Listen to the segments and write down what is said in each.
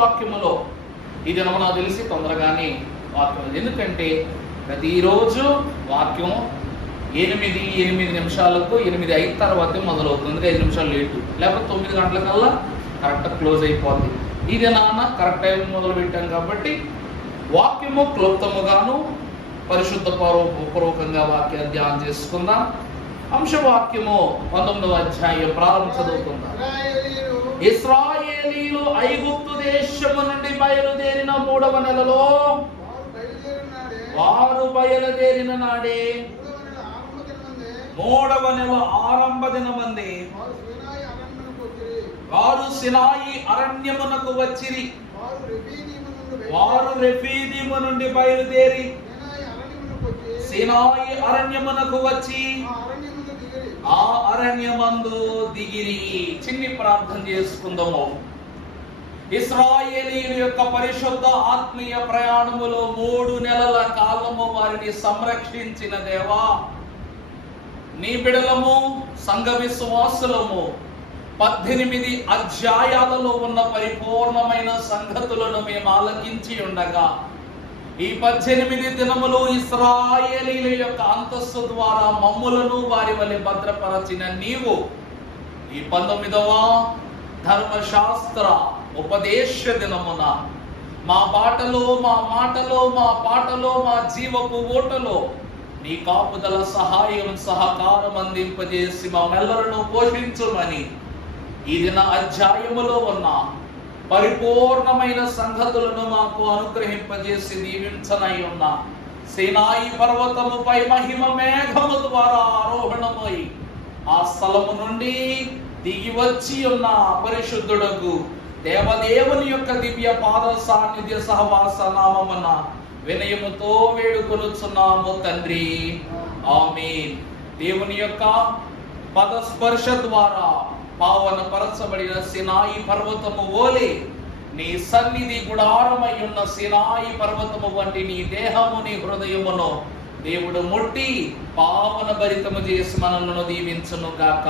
వాక్యములో ఈ దినము నాకు తెలిసి తొందరగానే వాక్యం, ఎందుకంటే ప్రతిరోజు వాక్యం 8 నిమిషాలకు 8 అయిన తర్వాత మొదలవుతుంది. 5 నిమిషాలు లేటు, లేకపోతే 9 గంటలకల్లా కరెక్ట్ క్లోజ్ అయిపోద్ది. ఇది నాన్న కరెక్ట్ టైం మొదలు పెట్టాం కాబట్టి వాక్యము క్లుప్తముగాను పరిశుద్ధ పూర్వకంగా వాక్యాన్ని ధ్యానం చేసుకుందాం. అంశవాక్యము 19వ అధ్యాయం ప్రారంభం చదువుకుందాం. ఇశ్రాయేలీయులు ఐగుప్తు దేశము నుండి బయలుదేరిన 3వ నెలలో, వారు బయలుదేరిన నాడే 3వ నెల ఆరంభ దినమందే వారు సినాయి అరణ్యమునకు వచ్చిరి. వారు రెఫీదీము నుండి బయలుదేరి సినాయి అరణ్యమునకు వచ్చి ఆ అరణ్యమందు దిగిరి. చిన్ని ప్రార్థన చేసుకుందాము. ఇశ్రాయేలీయుల యొక్క పరిశుద్ధ ఆత్మీయ ప్రయాణములో 3 నెలల కాలము వారిని సంరక్షించిన దేవా, నీ బిడలము సంఘ విశ్వాసులము 18 అధ్యాయాలలో ఉన్న పరిపూర్ణమైన సంగతులను మేము ఆలకించి ఉండగా, ఈ 18 దినములు ఇశ్రాయేలీయుల యొక్క అంతస్తు ద్వారా మమ్ములను వారి వలె భద్రపరచిన నీవు ఈ 19వ ధర్మశాస్త్ర ఉపదేశ దినమున మా బాటలో, మా మాటలో, మా పాటలో, మా జీవపు ఓటలో నీ కాపుదల సహాయం సహకారం అందింపజేసి మమ్మెల్లరను పోషించుమని ఈ దిన అధ్యాయములో ఉన్న పరిపూర్ణమైన సంగతులను మాకు అనుగ్రహింపజేసి దీవించనై ఉన్న సినాయి పర్వతముపై మహిమ మేఘము ద్వారా ఆరోహణమై ఆ స్థలము నుండి దిగి వచ్చి ఉన్న పరిశుద్ధుడకు దేవదేవుని యొక్క దివ్య పాద సాన్నిధ్య సహవాస నామమున వినయముతో వేడుకొనుచున్నాము తండ్రి, ఆమేన్. దేవుని యొక్క పదస్పర్శ ద్వారా పావన పరచబడిన సినాయి పర్వతము ఓలే నీ సన్నిధి గుడారమై ఉన్న సినాయి పర్వతము వంటి నీ దేహము, నీ హృదయమును దేవుడు ముట్టి పావన భరితము చేసి మనలను దీవించును గాక,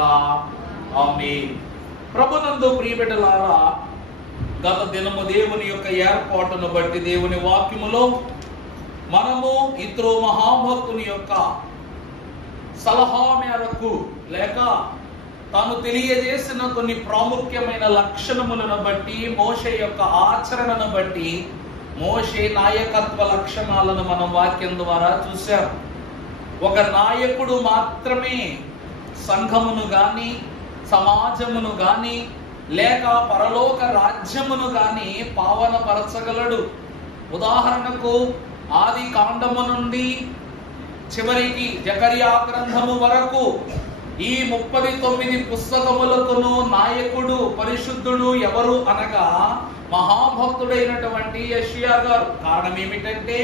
ఆమేన్. ప్రభునందు ప్రియబిడ్డలారా, గత దినము దేవుని యొక్క ఏర్పాటును బట్టి దేవుని వాక్యములో మనము ఇతరు మహాభక్తుని యొక్క సలహా మేరకు లేక తాను తెలియజేసిన కొన్ని ప్రాముఖ్యమైన లక్షణములను బట్టి, మోషే యొక్క ఆచరణను బట్టి, మోషే నాయకత్వ లక్షణాలను మనం వాక్యం ద్వారా చూశాం. ఒక నాయకుడు మాత్రమే సంఘమును గాని, సమాజమును గాని, లేక పరలోక రాజ్యమును గాని పావనపరచగలడు. ఉదాహరణకు ఆది కాండము నుండి చివరికి జకరియా గ్రంథము వరకు ఈ 39 పుస్తకములకును నాయకుడు, పరిశుద్ధుడు ఎవరు అనగా మహాభక్తుడైనటువంటి యెషయా గారు. కారణం ఏమిటంటే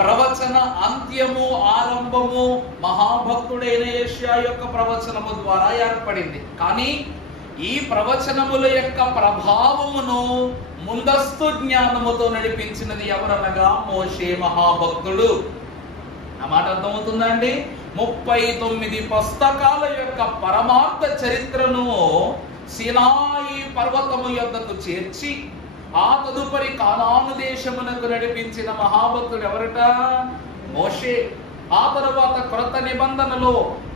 ప్రవచన అంత్యము, ఆరంభము మహాభక్తుడైన యెషయా యొక్క ప్రవచనము ద్వారా ఏర్పడింది. కానీ ఈ ప్రవచనముల యొక్క ప్రభావమును ముందస్తు జ్ఞానముతో నడిపించినది ఎవరనగా మోషే మహాభక్తుడు. ఆ మాట అర్థమవుతుందండి. 39 పుస్తకాల యొక్క పరమార్థ చరిత్రను సినాయి పర్వతము యొద్దకు చేర్చి ఆ తదుపరి కానాను దేశమునకు నడిపించిన మహాభక్తుడు ఎవరట? మోషే. ఆ తరువాత క్రొత్త నిబంధనలో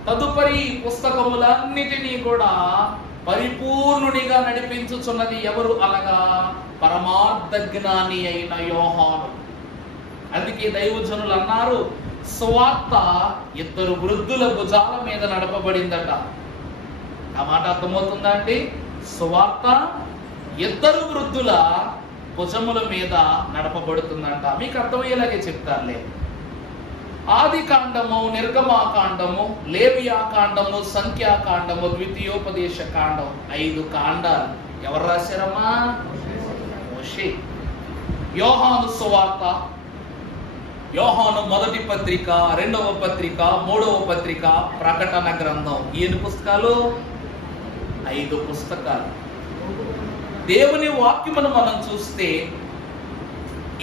తదుపరి పుస్తకములన్నిటినీ కూడా పరిపూర్ణునిగా నడిపించుచున్నది ఎవరు అనగా పరమార్థ జ్ఞాని అయిన యోహాను. అందుకే దైవజనులు అన్నారు, సువార్త 2 వృద్ధుల భుజాల మీద నడపబడిందట. ఆ మాట అర్థమవుతుందా అండి? సువార్త 2 వృద్ధుల భుజముల మీద నడపబడుతుందంట. మీకు అర్థమయ్యేలాగే చెప్తారులే. ఆది కాండము, నిర్గమాకాండము, లేవియాకాండము, సంఖ్యాకాండము, ద్వితీయోపదేశ కాండం 5 కాండాలు ఎవరు రాశారమ్మా? మోషే. యోహాను సువార్త, యోహాను మొదటి పత్రిక, 2వ పత్రిక, 3వ పత్రిక, ప్రకటన గ్రంథం, ఎన్ని పుస్తకాలు? 5 పుస్తకాలు. దేవుని వాక్యమును మనం చూస్తే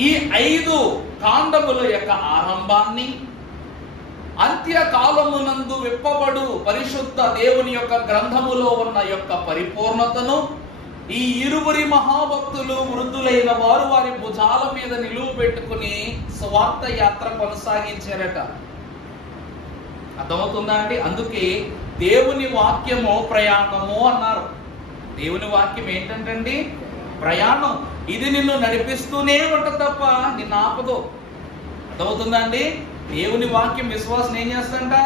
ఈ 5 కాండముల యొక్క ఆరంభాన్ని, అంత్యకాలమునందు విప్పబడు పరిశుద్ధ దేవుని యొక్క గ్రంథములో ఉన్న యొక్క పరిపూర్ణతను, ఈ ఇరువురి మహాభక్తులు వృద్ధులైన వారు వారి భుజాల మీద నిలువ పెట్టుకుని స్వార్థ యాత్ర కొనసాగించారట. అర్థమవుతుందా అండి? అందుకే దేవుని వాక్యము ప్రయాణము అన్నారు. దేవుని వాక్యం ఏంటంటండి? ప్రయాణం. ఇది నిన్ను నడిపిస్తూనే ఉంటుంది తప్ప నిన్ను ఆపదు. అర్థమవుతుందా అండి? దేవుని వాక్యం విశ్వాసం ఏం చేస్తుందంట?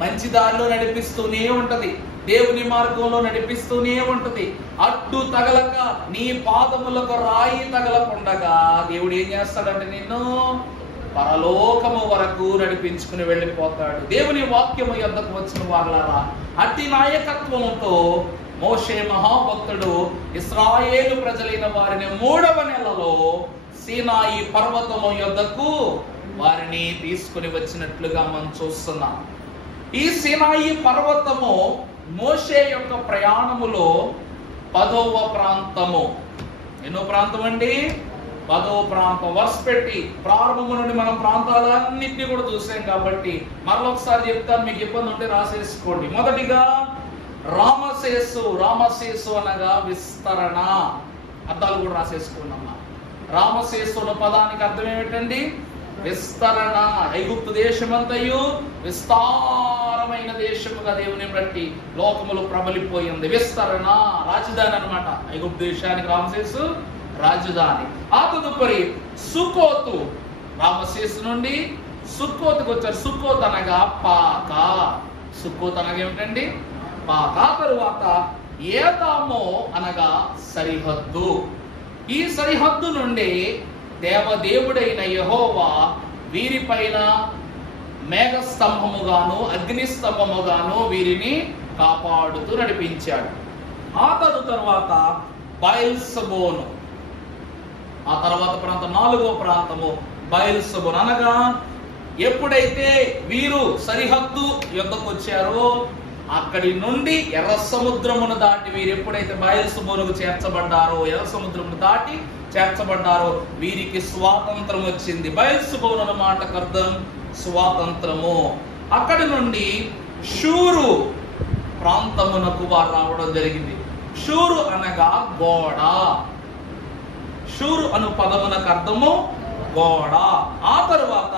మంచి దారిలో నడిపిస్తూనే ఉంటది, దేవుని మార్గంలో నడిపిస్తూనే ఉంటది. అడ్డు తగలక నీ పాదములకు రాయి తగలకుండగా దేవుడు ఏం చేస్తాడంటే నిన్ను పరలోకము వరకు నడిపించుకుని వెళ్ళిపోతాడు. దేవుని వాక్యము యొద్దకు వచ్చిన వారలారా, అట్టి నాయకత్వంతో మోషే మహాభక్తుడు ఇశ్రాయేలు ప్రజలైన వారిని 3వ నెలలో సీనాయి పర్వతము యొద్దకు వారిని తీసుకుని వచ్చినట్లుగా మనం చూస్తున్నాం. ఈ సీనాయి పర్వతము మోషే యొక్క ప్రయాణములో 10వ ప్రాంతము. ఎన్నో ప్రాంతం అండి? 10వ ప్రాంతం. వరుస పెట్టి ప్రారంభము నుండి మనం ప్రాంతాలన్నింటినీ కూడా చూసాం కాబట్టి మరొకసారి చెప్తాను, మీకు ఇబ్బంది ఉంటే రాసేసుకోండి. మొదటిగా రామసేసు. రామసేసు అనగా విస్తరణ. అర్థాలు కూడా రాసేసుకున్నామా? రామసేసు అన్న పదానికి అర్థం ఏమిటండి? విస్తరణ. ఐగుప్తు దేశమంతయు విస్తారమైన దేశముగా దేవుని బట్టి లోకములు ప్రబలిపోయింది. విస్తరణ రాజధాని అన్నమాట. ఐగుప్తు దేశానికి రామసేసు రాజధాని. ఆ తదుపరి సుకోతు. రామసేసు నుండి సుకోతుకు వచ్చారు. సుకోత్ అనగా పాక. సుకోత్ అనగా ఏమిటండి? పాక. తరువాత ఏతాము అనగా సరిహద్దు. ఈ సరిహద్దు నుండి దేవదేవుడైన యెహోవా వీరిపైన మేఘస్తంభముగాను అగ్నిస్తంభముగాను వీరిని కాపాడుతూ నడిపించాడు. ఆ తరువాత బయల్సెబోను. ఆ తర్వాత ప్రాంతం 4వ ప్రాంతము బయల్సెబోను. అనగా ఎప్పుడైతే వీరు సరిహద్దు యొద్దకు వచ్చారో అక్కడి నుండి ఎర్ర సముద్రమును దాటి వీరు ఎప్పుడైతే బయల్సెబోనుకు చేర్చబడ్డారో, ఎర్ర సముద్రమును దాటి చేర్చబడ్డారో వీరికి స్వాతంత్రం వచ్చింది. బయల్సెబోను అన్న మాటకు అర్థం స్వాతంత్రము. అక్కడి నుండి షూరు ప్రాంతమునకు వారు రావడం జరిగింది. షూరు అనగా గోడ. షూరు అను పదమునకు అర్థము గోడ. ఆ తరువాత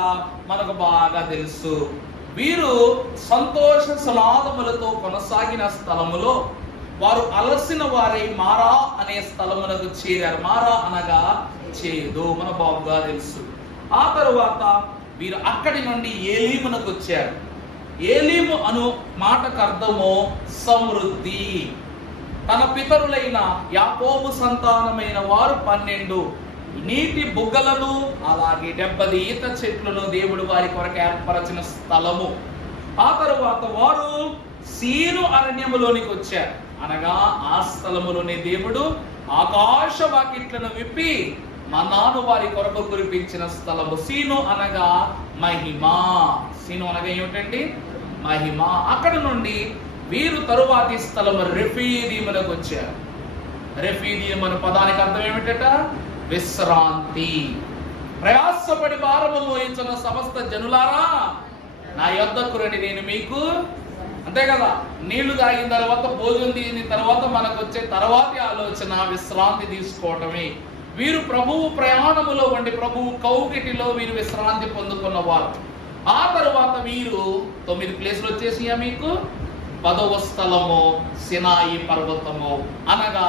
మనకు బాగా తెలుసు, వీరు సంతోష సనాదములతో కొనసాగిన స్థలములో వారు అలసిన వారై మారా అనే స్థలమునకు చేరారు. మారా అనగా చేదు, మన బాగుగా తెలుసు. ఆ తరువాత వీరు అక్కడి నుండి ఏలీమునకు వచ్చారు. ఏలీము అను మాటకు అర్థము సమృద్ధి. తన పితరులైన యాకోబు సంతానమైన వారు 12 నీటి బుగ్గలను అలాగే 70 ఈత చెట్లను దేవుడు వారి కొరకు ఏర్పరచిన స్థలము. ఆ తరువాత వారు సీను అరణ్యములోనికి వచ్చారు. అనగా ఆ స్థలములోనే దేవుడు ఆకాశ వాకిట్లను విప్పి మన్నాను వారి కొరకు కురిపించిన స్థలము. సీను అనగా మహిమ. సీను అనగా ఏమిటండి? మహిమ. అక్కడ నుండి వీరు తరువాతి స్థలము రెఫీదీములకు వచ్చారు. రెఫీదీము అనే పదానికి అర్థం ఏమిటట? విశ్రాంతి. ప్రయాసపడి భారము మోయించిన సమస్త జనులారా నా యొద్దకు రండి, నేను మీకు, అంతే కదా, నీళ్లు తాగిన తర్వాత భోజనం తిని తర్వాత మనకు వచ్చే తర్వాతి ఆలోచన విశ్రాంతి తీసుకోవటమే. వీరు ప్రభువు ప్రయాణములో ఉండి ప్రభువు కౌగిటిలో వీరు విశ్రాంతి పొందుకున్నవారు. ఆ తరువాత వీరు 9 ప్లేసులు వచ్చేసియా మీకు. 10వ స్థలము సినాయి పర్వతము అనగా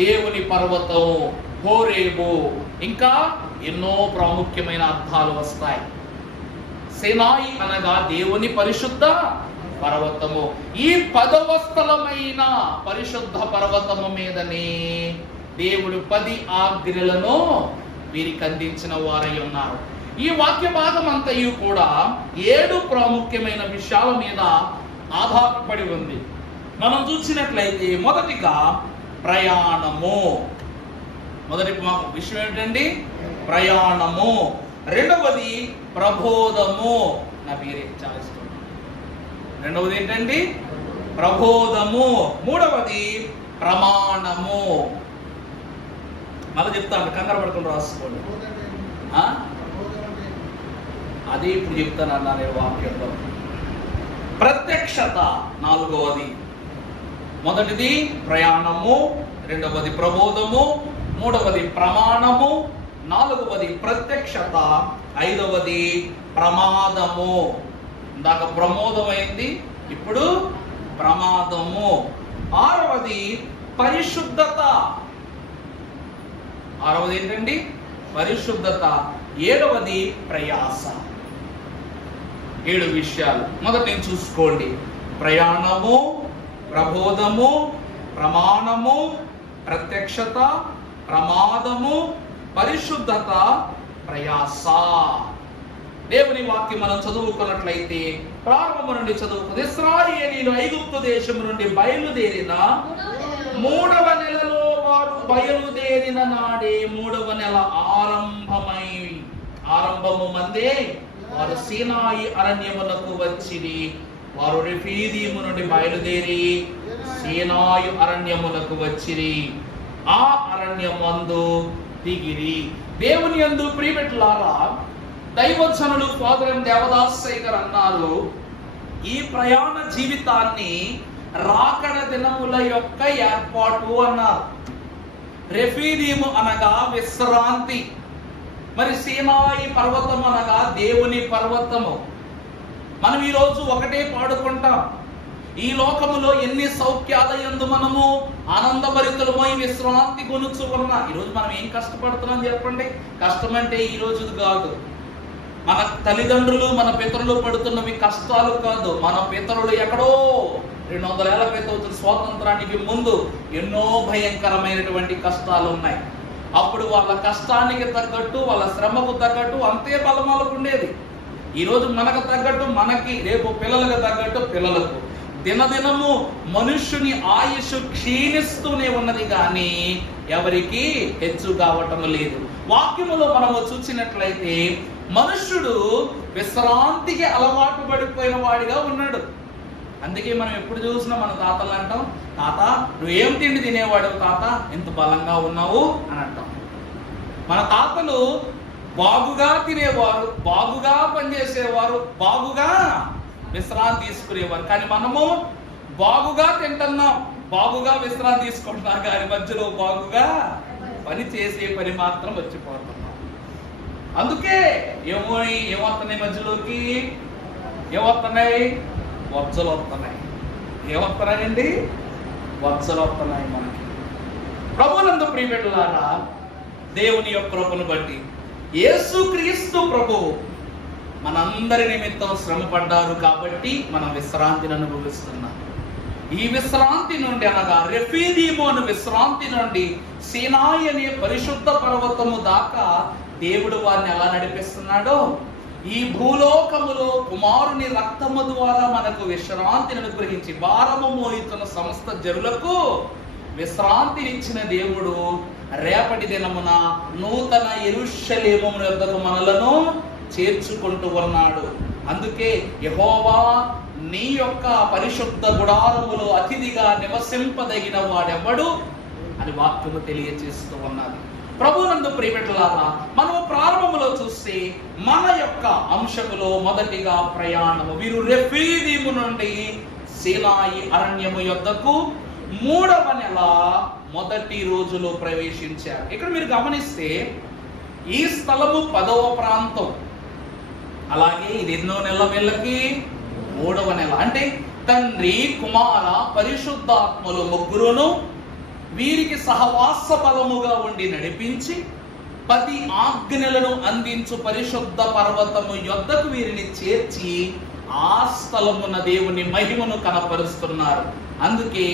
దేవుని పర్వతము, హోరేబు. ఇంకా ఎన్నో ప్రాముఖ్యమైన అర్థాలు వస్తాయి. సినాయి అనగా దేవుని పరిశుద్ధ పర్వతము. ఈ 10వ స్థలమైన పరిశుద్ధ పర్వతము మీదనే దేవుడు 10 ఆజ్ఞలను వీరికి అందించిన వారై ఉన్నారు. ఈ వాక్య భాగం అంతయు కూడా 7 ప్రాముఖ్యమైన విషయాల మీద ఆధారపడి ఉంది. మనం చూసినట్లయితే మొదటిగా ప్రయాణము. మొదటి విషయం ఏంటండి? ప్రయాణము. రెండవది ప్రబోధము. నా పేరే చాలా ఇష్టం. రెండవది ఏంటండి? ప్రబోధము. మూడవది ప్రమాణము. మళ్ళీ చెప్తాను, కంగారు పడుకుని రాసుకోండి. అదే ఇప్పుడు చెప్తాను అన్నాను వాక్యంలో. ప్రత్యక్షత 4వది. మొదటిది ప్రయాణము, రెండవది ప్రబోధము, మూడవది ప్రమాణము, నాలుగవది ప్రత్యక్షత, ఐదవది ప్రమాదము. ఇందాక ప్రమోదమైంది, ఇప్పుడు ప్రమాదము. ఆరవది పరిశుద్ధత. ఆరవది ఏంటండి? పరిశుద్ధత. ఏడవది ప్రయాస. 7 విషయాలు మొదట నేను చూసుకోండి. ప్రయాణము, ప్రబోధము, ప్రమాణము, ప్రత్యక్షత, ప్రమాదము, పరిశుద్ధత, ప్రయాస. దేవుని వాక్యం మనం చదువుకున్నట్లయితే ప్రారంభం నుండి చదువుకుని, ఇశ్రాయేలీయులు ఐగుప్తు దేశం నుండి బయలుదేరిన 3వ నెలలో వారు బయలుదేరిన నాడే 3వ నెల ఆరంభము మందే వారు సీనాయి అరణ్యమునకు వచ్చిరి. వారు రెఫీదీము నుండి బయలుదేరి సీనాయి అరణ్యమునకు వచ్చిరి. ఆ అరణ్యమందు దిగిరి. దేవుని యందు ప్రియమిత్రులారా, దైవజనుడు ఫాదర్ ఎం దేవదాసయ్య గారు అన్నారు, ఈ ప్రయాణ జీవితాన్ని రాకడ దినముల యొక్క ఏర్పాటు అన్నారు. రెఫీదీము అనగా విశ్రాంతి, మరి సీనాయి పర్వతం అనగా దేవుని పర్వతము. మనం ఈరోజు ఒకటే పాడుకుంటాం, ఈ లోకములో ఎన్ని సౌఖ్యాల యందు మనము ఆనందభరితులమై విశ్రాంతి కొనుచు ఉన్నా. ఈరోజు మనం ఏం కష్టపడుతున్నాం చెప్పండి? కష్టం అంటే ఈ రోజు కాదు, మన తల్లిదండ్రులు మన పితరులు పడుతున్నవి కష్టాలు కాదు. మన పితరులు ఎక్కడో 200 ఏళ్ల క్రితం వచ్చిన స్వాతంత్రానికి ముందు ఎన్నో భయంకరమైనటువంటి కష్టాలు ఉన్నాయి. అప్పుడు వాళ్ళ కష్టానికి తగ్గట్టు, వాళ్ళ శ్రమకు తగ్గట్టు అంతే బలం వాళ్ళకు ఉండేది. ఈరోజు మనకు తగ్గట్టు మనకి, రేపు పిల్లలకు తగ్గట్టు పిల్లలకు. దినదినము మనుష్యుని ఆయుష్ క్షీణిస్తూనే ఉన్నది కానీ ఎవరికి హెచ్చు కావటం లేదు. వాక్యములో మనము చూసినట్లయితే మనుష్యుడు విశ్రాంతికి అలవాటు పడిపోయిన వాడిగా ఉన్నాడు. అందుకే మనం ఎప్పుడు చూసినా మన తాతలు అంటాం, తాత నువ్వేం తిండి తినేవాడు తాత, ఎంత బలంగా ఉన్నావు అని అంటాం. మన తాతలు బాగుగా తినేవారు, బాగుగా పనిచేసేవారు, బాగుగా విశ్రాంతి తీసుకునేవారు. కానీ మనము బాగుగా తింటున్నాం, బాగుగా విశ్రాంతి తీసుకుంటున్నాం, కానీ మధ్యలో బాగుగా పని చేసే పని మాత్రం వచ్చిపోతున్నాం. అందుకే ఏమొస్తున్నాయి మధ్యలోకి? ఏమొస్తున్నాయి? వజ్జలు వస్తున్నాయి. ఏమొస్తున్నాయండి? వజ్జలు వస్తున్నాయి మనకి. ప్రభువునందు ప్రియబిడ్డలారా, దేవుని యొక్క కృపను బట్టి యేసుక్రీస్తు ప్రభువు మనందరి నిమిత్తం శ్రమ పడ్డారు కాబట్టి మనం విశ్రాంతిని అనుభవిస్తున్నాం. ఈ విశ్రాంతి నుండి అనగా రెఫీదీము అనే విశ్రాంతి నుండి సీనాయి అనే పరిశుద్ధ పర్వతము దాకా దేవుడు వారిని ఎలా నడిపిస్తున్నాడో, ఈ భూలోకములో కుమారుని రక్తము ద్వారా మనకు విశ్రాంతిని అనుగ్రహించి భారము మోయుతున్న సమస్త జనులకు విశ్రాంతినిచ్చిన దేవుడు రేపటి దినమున నూతన యెరూషలేము యొద్దకు మనలను చేర్చుకుంటూ ఉన్నాడు. అందుకే యెహోవా నీ యొక్క పరిశుద్ధ గుడారములో అతిథిగా నివసింపదగిన వాడెవడు అని వాక్యము తెలియజేస్తూ ఉన్నది. ప్రభునందు ప్రియబిడ్డలారా, మనము ప్రారంభములో చూస్తే మన యొక్క అంశములో మొదటిగా ప్రయాణము. వీరు రెఫీదీము నుండి సీనాయి అరణ్యము యొద్దకు 3వ నెల మొదటి రోజులో ప్రవేశించారు. ఇక్కడ మీరు గమనిస్తే ఈ స్థలము 10వ ప్రాంతం, అలాగే ఇది ఎన్నో నెల వీళ్ళకి? 3వ నెల. అంటే తండ్రి కుమార పరిశుద్ధాత్మలు ముగ్గురును వీరికి సహవాస బలముగా ఉండి నడిపించి 10 ఆజ్ఞలను అందించు పరిశుద్ధ పర్వతము యొద్దకు వీరిని చేర్చి ఆ స్థలమున దేవుని మహిమను కనపరుస్తున్నారు. అందుకే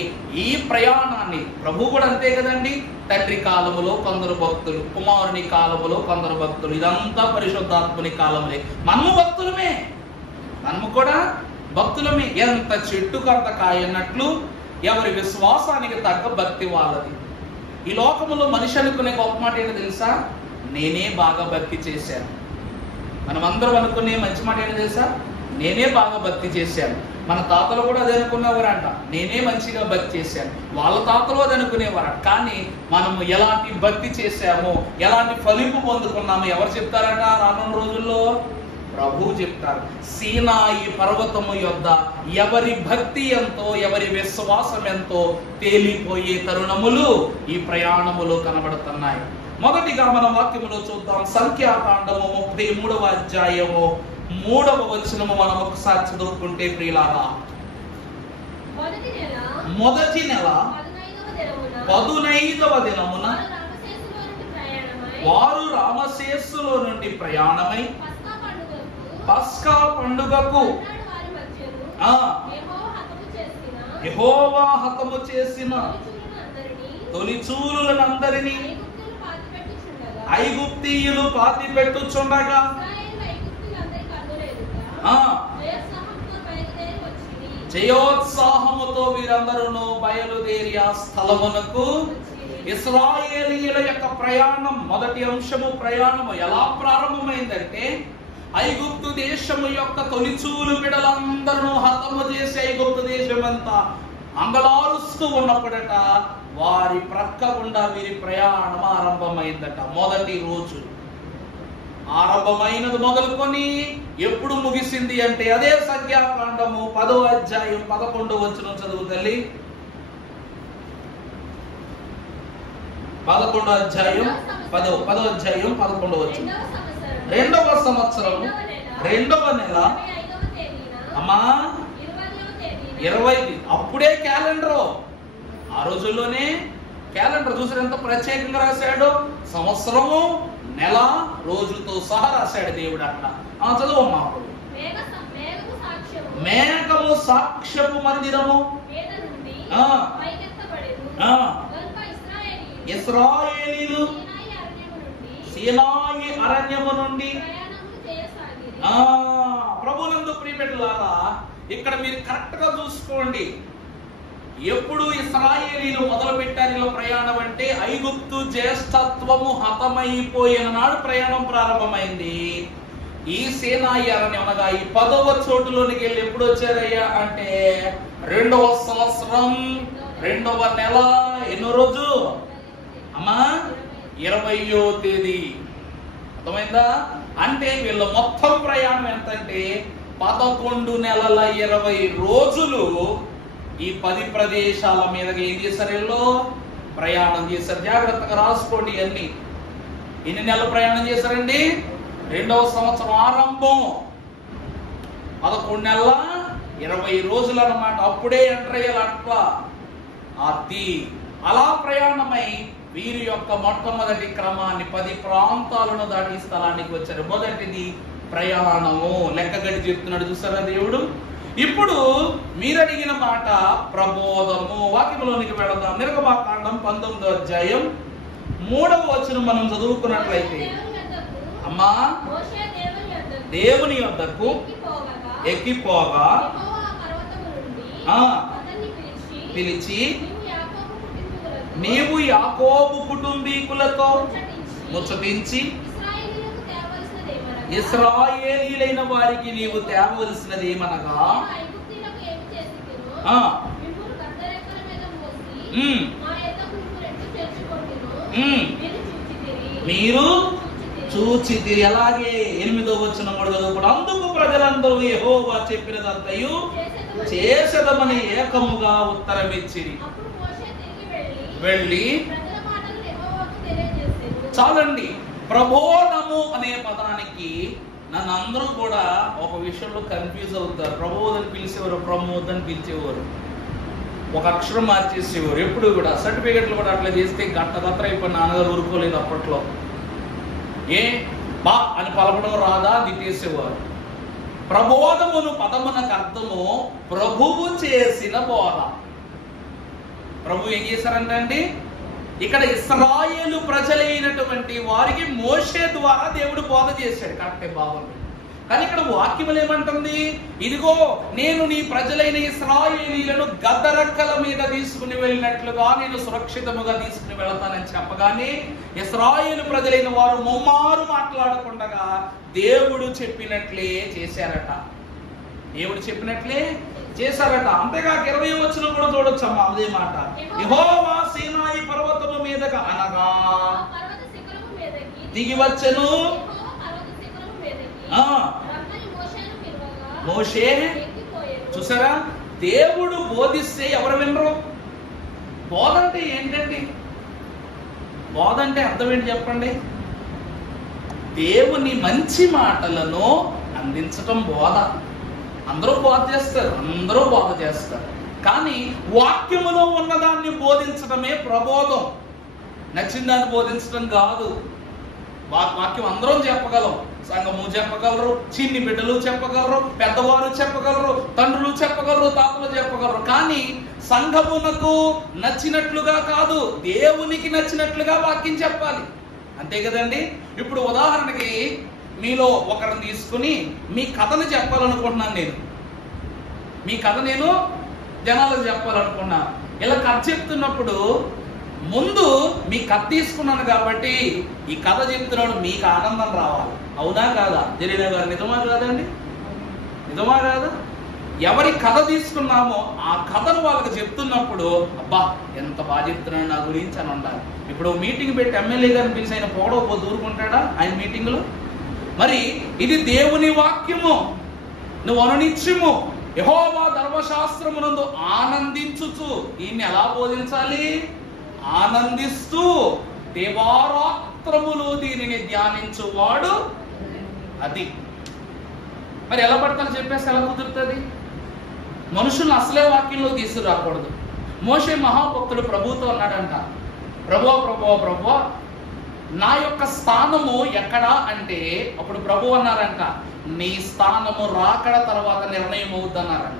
ఈ ప్రయాణాన్ని ప్రభు కూడా అంతే కదండి, తండ్రి కాలములో కొందరు భక్తులు, కుమారుని కాలములో కొందరు భక్తులు, ఇదంతా పరిశుద్ధాత్ముని కాలములే. మనము భక్తులమే, మనము కూడా భక్తులమే. ఎంత చెట్టుకు అంత కాయన్నట్లు ఎవరి విశ్వాసానికి తగ్గ భక్తి వాళ్ళది. ఈ లోకములో మనిషి అనుకునే గొప్ప మాట ఏంటో తెలుసా? నేనే బాగా భక్తి చేశాను. మనం అందరం అనుకునే మంచి మాట ఏంటో తెలుసా? నేనే బాగా భక్తి చేశాను. మన తాతలు కూడా అది అనుకునేవారంట, నేనే మంచిగా భక్తి చేశాను. వాళ్ళ తాతలు అది అనుకునేవారంట. కానీ మనము ఎలాంటి భక్తి చేశామో, ఎలాంటి ఫలింపు పొందుకున్నామో ఎవరు చెప్తారట? రానున్న రోజుల్లో ప్రభు చెప్తారు, సీనాయి పర్వతము యొద్ద ఎవరి భక్తి ఎంతో, ఎవరి విశ్వాసం ఎంతో తేలిపోయే తరుణములు ఈ ప్రయాణములో కనబడుతున్నాయి. మొదటిగా మన వాక్యములో చూద్దాం. సంఖ్యాకాండము 33వ అధ్యాయము 3వ వచనము మనం ఒకసారి చదువుకుంటే ప్రియులారా, మొదటి నెల 15వ దినమున వారు రామశేషులో నుండి ప్రయాణమై పస్కా పండుగకు యెహోవా హతము చేసిన తొలిచూలులందరినీ ఐగుప్తీయులు పాతిపెట్టుచుండగా జయోత్సాహముతో వీరందరూ బయలుదేరి ఆ స్థలమునకు. ఇశ్రాయేలీయుల యొక్క ప్రయాణం, మొదటి అంశము ప్రయాణము ఎలా ప్రారంభమైందంటే, ఐగుప్తు దేశము యొక్క తొలిచూలు బిడలందరూ హతము చేసి ఐగుప్తు దేశమంతా అంగలారుస్తూ ఉన్నప్పుడట వారి ప్రక్క గుండా వీరి ప్రయాణం ఆరంభమైందట. మొదటి రోజు ఆరంభమైనది మొదలుకొని ఎప్పుడు ముగిసింది అంటే అదే సంఖ్యాకాండము 10వ అధ్యాయం 11వ వచనం చదువు తల్లి. 11వ అధ్యాయం 10వ అధ్యాయం 11వ వచనం. 2వ సంవత్సరం 2వ నెల అమ్మా 20. అప్పుడే క్యాలెండర్, ఆ రోజుల్లోనే క్యాలెండర్ చూసారు ఎంత ప్రత్యేకంగా రాశాడు. సంవత్సరము, నెల, రోజుతో సహా రాశాడు దేవుడు అట్లా. చదువమ్మా. అప్పుడు మేఘము సాక్ష్యపు మందిరము ఇశ్రాయేలీయులు సీనాయి అరణ్యము నుండి. ప్రభునందు ప్రియబిడ్డలారా, ఇక్కడ మీరు కరెక్ట్ గా చూసుకోండి. ఎప్పుడు ఇశ్రాయేలీయులు మొదలు పెట్టారు ఇలా ప్రయాణం అంటే ఐగుప్తు జ్యేష్ఠత్వము హతమైపోయిన నాడు ప్రయాణం ప్రారంభమైంది. ఈ సీనాయి అరణ్యం అనగా ఈ 10వ చోటులోనికి వెళ్ళి ఎప్పుడు వచ్చారయ్యా అంటే 2వ సంవత్సరం 2వ నెల ఎన్నో రోజు అమ్మా 20వ తేదీ. అర్థమైందా? అంటే వీళ్ళ మొత్తం ప్రయాణం ఎంతంటే 11 నెలల 20 రోజులు ఈ 10 ప్రదేశాల మీదకి ఏం చేశారు? వీళ్ళు ప్రయాణం చేశారు. జాగ్రత్తగా రాసుకోండి అన్ని. ఎన్ని నెలలు ప్రయాణం చేశారండి? 2వ సంవత్సరం ఆరంభం 11 నెలల 20 రోజులు అన్నమాట. అప్పుడే ఎంటర్ అయ్యారు అట్లా. అది అలా ప్రయాణమై వీరి యొక్క మొట్టమొదటి క్రమాన్ని 10 ప్రాంతాలను దాటి స్థలానికి వచ్చారు. మొదటిది ప్రయాణము. లెక్క గడి చెప్తున్నాడు చూసారా దేవుడు. ఇప్పుడు మీరు అడిగిన మాట ప్రబోధము. వాక్యంలోనికి వెళదాం. నిర్గమాకాండం 19వ అధ్యాయం 3వ వచనం మనం చదువుకున్నట్లయితే, అమ్మా దేవుని యొద్దకు ఎక్కిపోగా పిలిచి నీవు యాకోబు కుటుంబీకులతో ముచ్చటించి ఇశ్రాయేలీయులైన వారికి నీవు తేవలసినది ఏమనగా, మీరు చూచితిరి. అలాగే 8వ వచనం కూడా చదువుకోండి. అందుకు ప్రజలందరూ యెహోవా చెప్పినదంతయు చేసదమని ఏకముగా ఉత్తరమిచ్చిరి. వెళ్ళి చాలండి. ప్రబోధము అనే పదానికి నన్ను అందరూ కూడా ఒక విషయంలో కన్ఫ్యూజ్ అవుతారు. ప్రబోధని పిలిచేవారు, ప్రమోద్ అని పిలిచేవారు, ఒక అక్షరం మార్చేసేవారు. ఎప్పుడు కూడా సర్టిఫికెట్లు కూడా అట్లా చేస్తే గట్ట అయిపోయి నాన్నగారు ఊరుకోలేదు అప్పట్లో. ఏ బా అని పలకడం రాదా తిట్టేసేవారు. ప్రబోధమును పదమునకు అర్థము ప్రభువు చేసిన బోధ. ప్రభు ఏం చేశారంటే అండి, ఇక్కడ ఇశ్రాయేలు ప్రజలైనటువంటి వారికి మోషే ద్వారా దేవుడు బోధ చేశాడు. కరెక్టే, బాగుంది. కానీ ఇక్కడ వాక్యములు ఏమంటుంది? ఇదిగో నేను నీ ప్రజలైన ఇశ్రాయేలీయులను గద్దరక్కల మీద తీసుకుని వెళ్ళినట్లుగా నేను సురక్షితముగా తీసుకుని వెళతానని చెప్పగానే ఇశ్రాయేలు ప్రజలైన వారు ముమ్మారు మాట్లాడకుండా దేవుడు చెప్పినట్లే చేశారట. దేవుడు చెప్పినట్లే చేశారట. అంతేగాక 20వ వచనం కూడా చూడొచ్చమ్మా అదే మాట. యెహోవా సీనాయి పర్వతము మీదగా అనగా దిగి వచ్చెను, మోషే చూసారా, దేవుడు బోధిస్తే ఎవరు వినరు? బోధ అంటే ఏంటండి? బోధ అంటే అర్థం ఏంటి చెప్పండి? దేవుని మంచి మాటలను అందించటం బోధ. అందరూ బోధ చేస్తారు, కానీ వాక్యములో ఉన్నదాన్ని బోధించటమే ప్రబోధం. నచ్చిన దాన్ని బోధించడం కాదు. వాక్యం అందరం చెప్పగలం, సంఘము చెప్పగలరు, చిన్ని బిడ్డలు చెప్పగలరు, పెద్దవారు చెప్పగలరు, తండ్రులు చెప్పగలరు, తాతలు చెప్పగలరు. కానీ సంఘమునకు నచ్చినట్లుగా కాదు, దేవునికి నచ్చినట్లుగా వాక్యం చెప్పాలి. అంతే కదండి. ఇప్పుడు ఉదాహరణకి మీలో ఒకరిని తీసుకుని మీ కథను చెప్పాలనుకుంటున్నాను. మీ కథ నేను జనాలకు చెప్పాలనుకున్నా. ఇలా కథ చెప్తున్నప్పుడు ముందు మీ కథ తీసుకున్నాను కాబట్టి ఈ కథ చెప్తున్నాడు, మీకు ఆనందం రావాలి. అవునా కాదా? జరీనా గారు నిజమా కాదండి? నిజమా కాదా? ఎవరి కథ తీసుకున్నామో ఆ కథను వాళ్ళకి చెప్తున్నప్పుడు అబ్బా ఎంత బాగా చెప్తున్నాడు నా గురించి అని ఉండాలి. ఇప్పుడు మీటింగ్ పెట్టి ఎమ్మెల్యే గారిని పిలిచి ఆయన పోవడం ఊరుకుంటాడా ఆయన మీటింగ్లో? మరి ఇది దేవుని వాక్యము. నువ్వు అనునిత్యము యెహోవా ధర్మశాస్త్రమునందు ఆనందించుచు. దీన్ని ఎలా బోధించాలి? ఆనందిస్తూ దేవారాత్రములు దీనిని ధ్యానించువాడు. అది మరి ఎలా పడతాను చెప్పేసి ఎలా కుదురుతుంది? మనుషులు అసలే వాక్యంలో తీసుకురాకూడదు. మోషే మహాభక్తుడు ప్రభుతో అన్నాడంట, ప్రభువా నా యొక్క స్థానము ఎక్కడా అంటే, అప్పుడు ప్రభు అన్నారంట, నీ స్థానము రాకడ తర్వాత నిర్ణయం అవుద్దన్నారంట.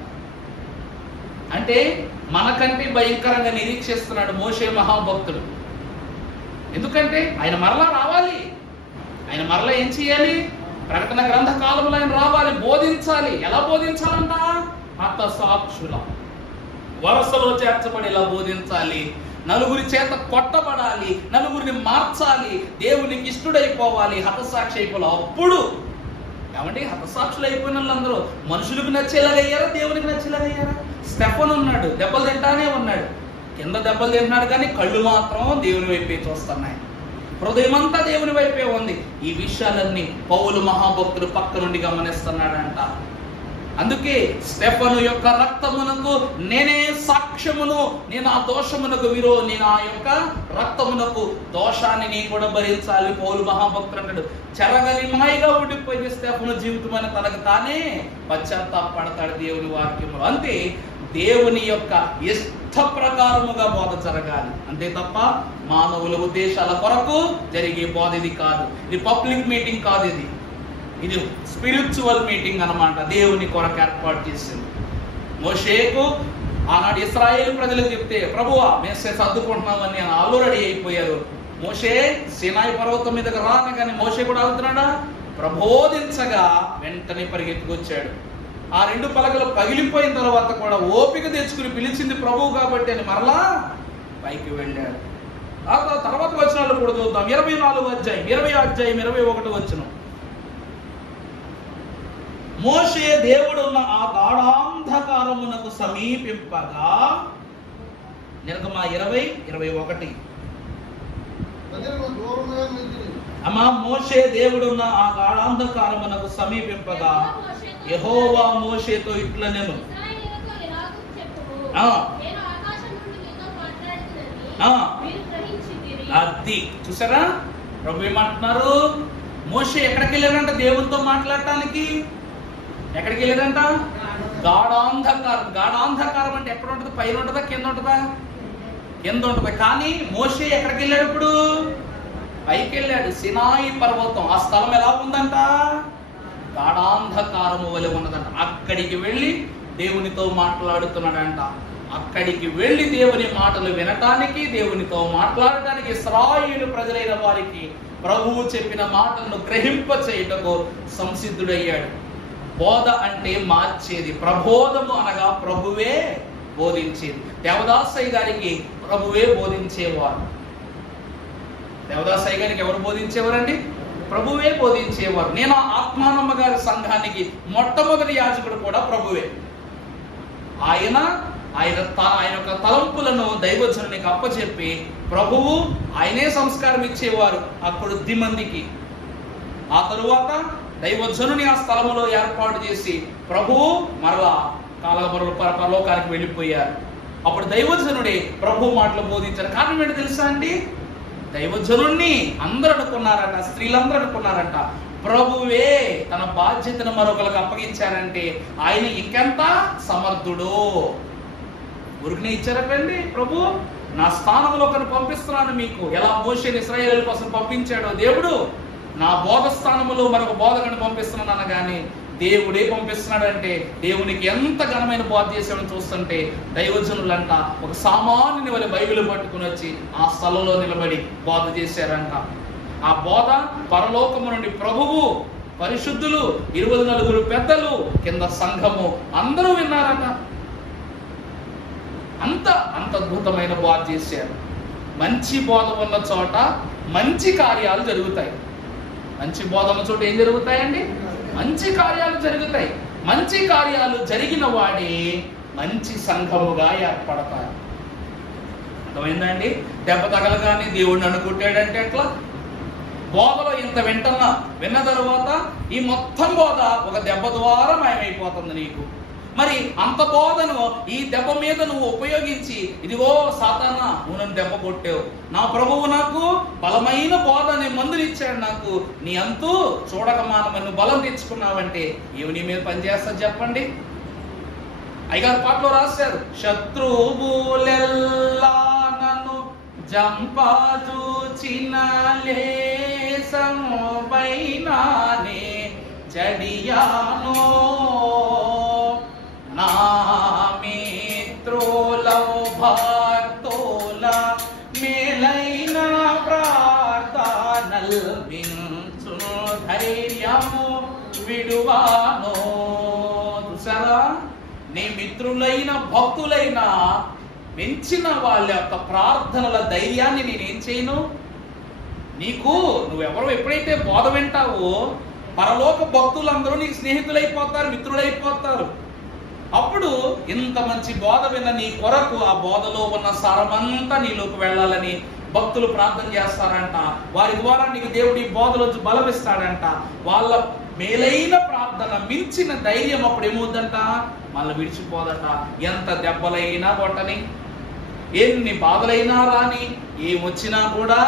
అంటే మనకంటే భయంకరంగా నిరీక్షిస్తున్నాడు మోషే మహాభక్తుడు. ఎందుకంటే ఆయన మరలా రావాలి. ఆయన మరలా ఏం చేయాలి? ప్రకటన గ్రంథ కాలంలో ఆయన రావాలి, బోధించాలి. ఎలా బోధించాలంట? హతసాక్షుల వరసలో చేర్చబడి ఇలా బోధించాలి. నలుగురి చేత కొట్టబడాలి, నలుగురిని మార్చాలి, దేవునికి ఇష్టడైపోవాలి, హతసాక్షి అయిపోవాలి. అప్పుడు ఏమంటే హతసాక్షులు అయిపోయిన వాళ్ళందరూ మనుషులకు నచ్చేలాగయ్యారా, దేవునికి నచ్చేలాగయ్యారా? స్టెఫన్ ఉన్నాడు, దెబ్బలు తింటానే ఉన్నాడు, కింద దెబ్బలు తింటున్నాడు, కానీ కళ్ళు మాత్రం దేవుని వైపే చూస్తున్నాయి, హృదయం అంతా దేవుని వైపే ఉంది. ఈ విషయాలన్నీ పౌలు మహాభక్తుడు పక్క నుండి గమనిస్తున్నాడంట. అందుకే స్టెఫను యొక్క రక్తమునకు నేనే సాక్ష్యమును, నేను ఆ దోషమునకు నేను ఆ యొక్క రక్తమునకు దోషాన్ని నేను కూడా భరించాలి. పౌలు మహాభక్తుడు అంటాడు, చెరగని మాయగా ఉండిపోయింది స్టెఫను జీవితం అని తనకు తానే పశ్చాత్తాపడతాడు దేవుని వాక్యములో. అంతే, దేవుని యొక్క ఇష్ట ప్రకారముగా బోధ జరగాలి, అంతే తప్ప మానవుల ఉద్దేశాల కొరకు జరిగే బోధ ఇది కాదు. ఇది పబ్లిక్ మీటింగ్ కాదు, ఇది స్పిరిచువల్ మీటింగ్ అన్నమాట. దేవుని కొరకు ఏర్పాటు చేసింది. మోషేకు ఆనాడు ఇశ్రాయేలు ప్రజలకు చెప్తే, ప్రభువా మేము సర్దుకుంటున్నామని వాళ్ళు రెడీ అయిపోయారు. మోషే సీనాయి పర్వతం మీదకి రానగానే మోషే కూడా అవుతున్నాడా? ప్రబోధించగా వెంటనే పరిగెత్తుకొచ్చాడు. ఆ రెండు పలకలు పగిలిపోయిన తర్వాత కూడా ఓపిక తెచ్చుకుని పిలిచింది ప్రభువు కాబట్టి అని మరలా పైకి వెళ్ళాడు. ఆ తర్వాత వచనాలు కూడా చూద్దాం. 24వ అధ్యాయం 21వ వచనం. మోషే దేవుడున్న ఆ గాఢాంధకారమునకు సమీపింపగా, నిర్గమ 20:21. అమ్మా, మోషే దేవుడున్న ఆ గాఢాంధకారమునకు సమీపింపగా యెహోవా మోషేతో ఇట్లా నేను అది చూసారా, ప్రభు ఏమంటున్నారు? మోషే ఎక్కడికి వెళ్ళాడంట దేవునితో మాట్లాడటానికి? ఎక్కడికి వెళ్ళాడంట? గాఢాంధకారం. గాఢాంధకారం అంటే ఎక్కడ ఉంటది? పైన ఉంటుందా, కింద ఉంటుందా? కింద ఉంటది. కానీ మోషే ఎక్కడికి వెళ్ళాడు? ఇప్పుడు పైకి వెళ్ళాడు, సినాయి పర్వతం. ఆ స్థలం ఎలా ఉందంట? గాఢాంధకారము వలె ఉన్నదంట. అక్కడికి వెళ్ళి దేవునితో మాట్లాడుతున్నాడంట. అక్కడికి వెళ్ళి దేవుని మాటలు వినటానికి, దేవునితో మాట్లాడటానికి, ఇశ్రాయేలు ప్రజలైన వారికి ప్రభువు చెప్పిన మాటలను గ్రహింప చేయుటకు సంసిద్ధుడయ్యాడు. బోధ అంటే మార్చేది, ప్రబోధము అనగా ప్రభువే బోధించేది. దేవదాసయ్య గారికి ప్రభువే బోధించేవారు. దేవదాసయ్య గారికి ఎవరు బోధించేవారండి? ప్రభువే బోధించేవారు. నేను ఆత్మానమ్మ గారి సంఘానికి మొట్టమొదటి యాజకుడు కూడా ప్రభువే. ఆయన యొక్క తలంపులను దైవజనునికి అప్పచెప్పి ప్రభువు ఆయనే సంస్కారం ఇచ్చేవారు ఆ కొద్ది మందికి. ఆ తరువాత దైవజనుని ఆ స్థలములో ఏర్పాటు చేసి ప్రభువు మరలా పరలోకానికి వెళ్ళిపోయారు. అప్పుడు దైవజనుడే ప్రభు మాటలు బోధించారు. కారణం ఏంటో తెలుసా అండి? దైవజనుణ్ణి అందరూ అనుకున్నారంట, స్త్రీలందరూ అనుకున్నారంట ప్రభువే తన బాధ్యతను మరొకరికి అప్పగించారంటే ఆయన ఇంకెంత సమర్థుడు. ఊరికనే ఇచ్చారండి ప్రభు, నా స్థానంలో ఒకరిని పంపిస్తున్నాను మీకు. ఎలా మోషేని ఇశ్రాయేలు కోసం పంపించాడో దేవుడు, నా బోధ స్థానంలో మరొక బోధకుని పంపిస్తున్నాను అనగానే దేవుడే పంపిస్తున్నాడంటే దేవునికి ఎంత ఘనమైన బోధ చేసామని చూస్తుంటే దైవజనులంట ఒక సామాన్యుని వలె బైబిల్ పట్టుకుని వచ్చి ఆ స్థలంలో నిలబడి బోధ చేశారంట. ఆ బోధ పరలోకము నుండి ప్రభువు, పరిశుద్ధులు, 24 పెద్దలు, కింద సంఘము అందరూ విన్నారట. అంత అద్భుతమైన బోధ చేశారు. మంచి బోధ ఉన్న చోట మంచి కార్యాలు జరుగుతాయి. మంచి బోధ ఉన్న చోట ఏం జరుగుతాయండి? మంచి కార్యాలు జరుగుతాయి. మంచి కార్యాలు జరిగిన వాడే మంచి సంఘముగా ఏర్పడతారు. అర్థమైందండి? దెబ్బ తగలగానే దేవుడిని అనుకుంటాడంటే ఎట్లా? బోధలో ఇంత విన్న తర్వాత ఈ మొత్తం బోధ ఒక దెబ్బ ద్వారా మాయమైపోతుంది నీకు. మరి అంత బోధను ఈ దెబ్బ మీద నువ్వు ఉపయోగించి, ఇదిగో సాతానా నువ్వు నన్ను దెబ్బ కొట్టావు, నా ప్రభువు నాకు బలమైన బోధ అనే మందునిచ్చాడు, నాకు నీ అంతూ చూడక మానమని నువ్వు బలం తెచ్చుకున్నావంటే ఏమి నీ మీద పనిచేస్తా చెప్పండి? అయ్యగారు పాటలో రాశారు, శత్రువులెల్లా నన్ను జంపాజూచిన లేసము పైనానే చడియానో, నా మిత్రుల భక్తుల మేలైన ప్రార్థనల్ వించును ధైర్యము విడువానో. చూసారా? నీ మిత్రులైన భక్తులైన పెంచిన వాళ్ళ యొక్క ప్రార్థనల ధైర్యాన్ని నేనేం చేయను? నువ్వెవరో ఎప్పుడైతే బోధ వింటావో పరలోక భక్తులందరూ నీకు స్నేహితులైపోతారు, మిత్రులైపోతారు. అప్పుడు ఇంత మంచి బోధ విన్న నీ కొరకు ఆ బోధలో ఉన్న సారమంతా నీలోకి వెళ్ళాలని భక్తులు ప్రార్థన చేస్తారంట. వారి ద్వారా నీకు దేవుడి బోధలోంచి బలమిస్తాడంట. వాళ్ళ మేలైన ప్రార్థన మించిన ధైర్యం అప్పుడు ఏమవుద్దంట? మళ్ళీ విడిచిపోదట. ఎంత దెబ్బలైనా కొట్టని, ఎన్ని బాధలైనా రాని, ఏమొచ్చినా కూడా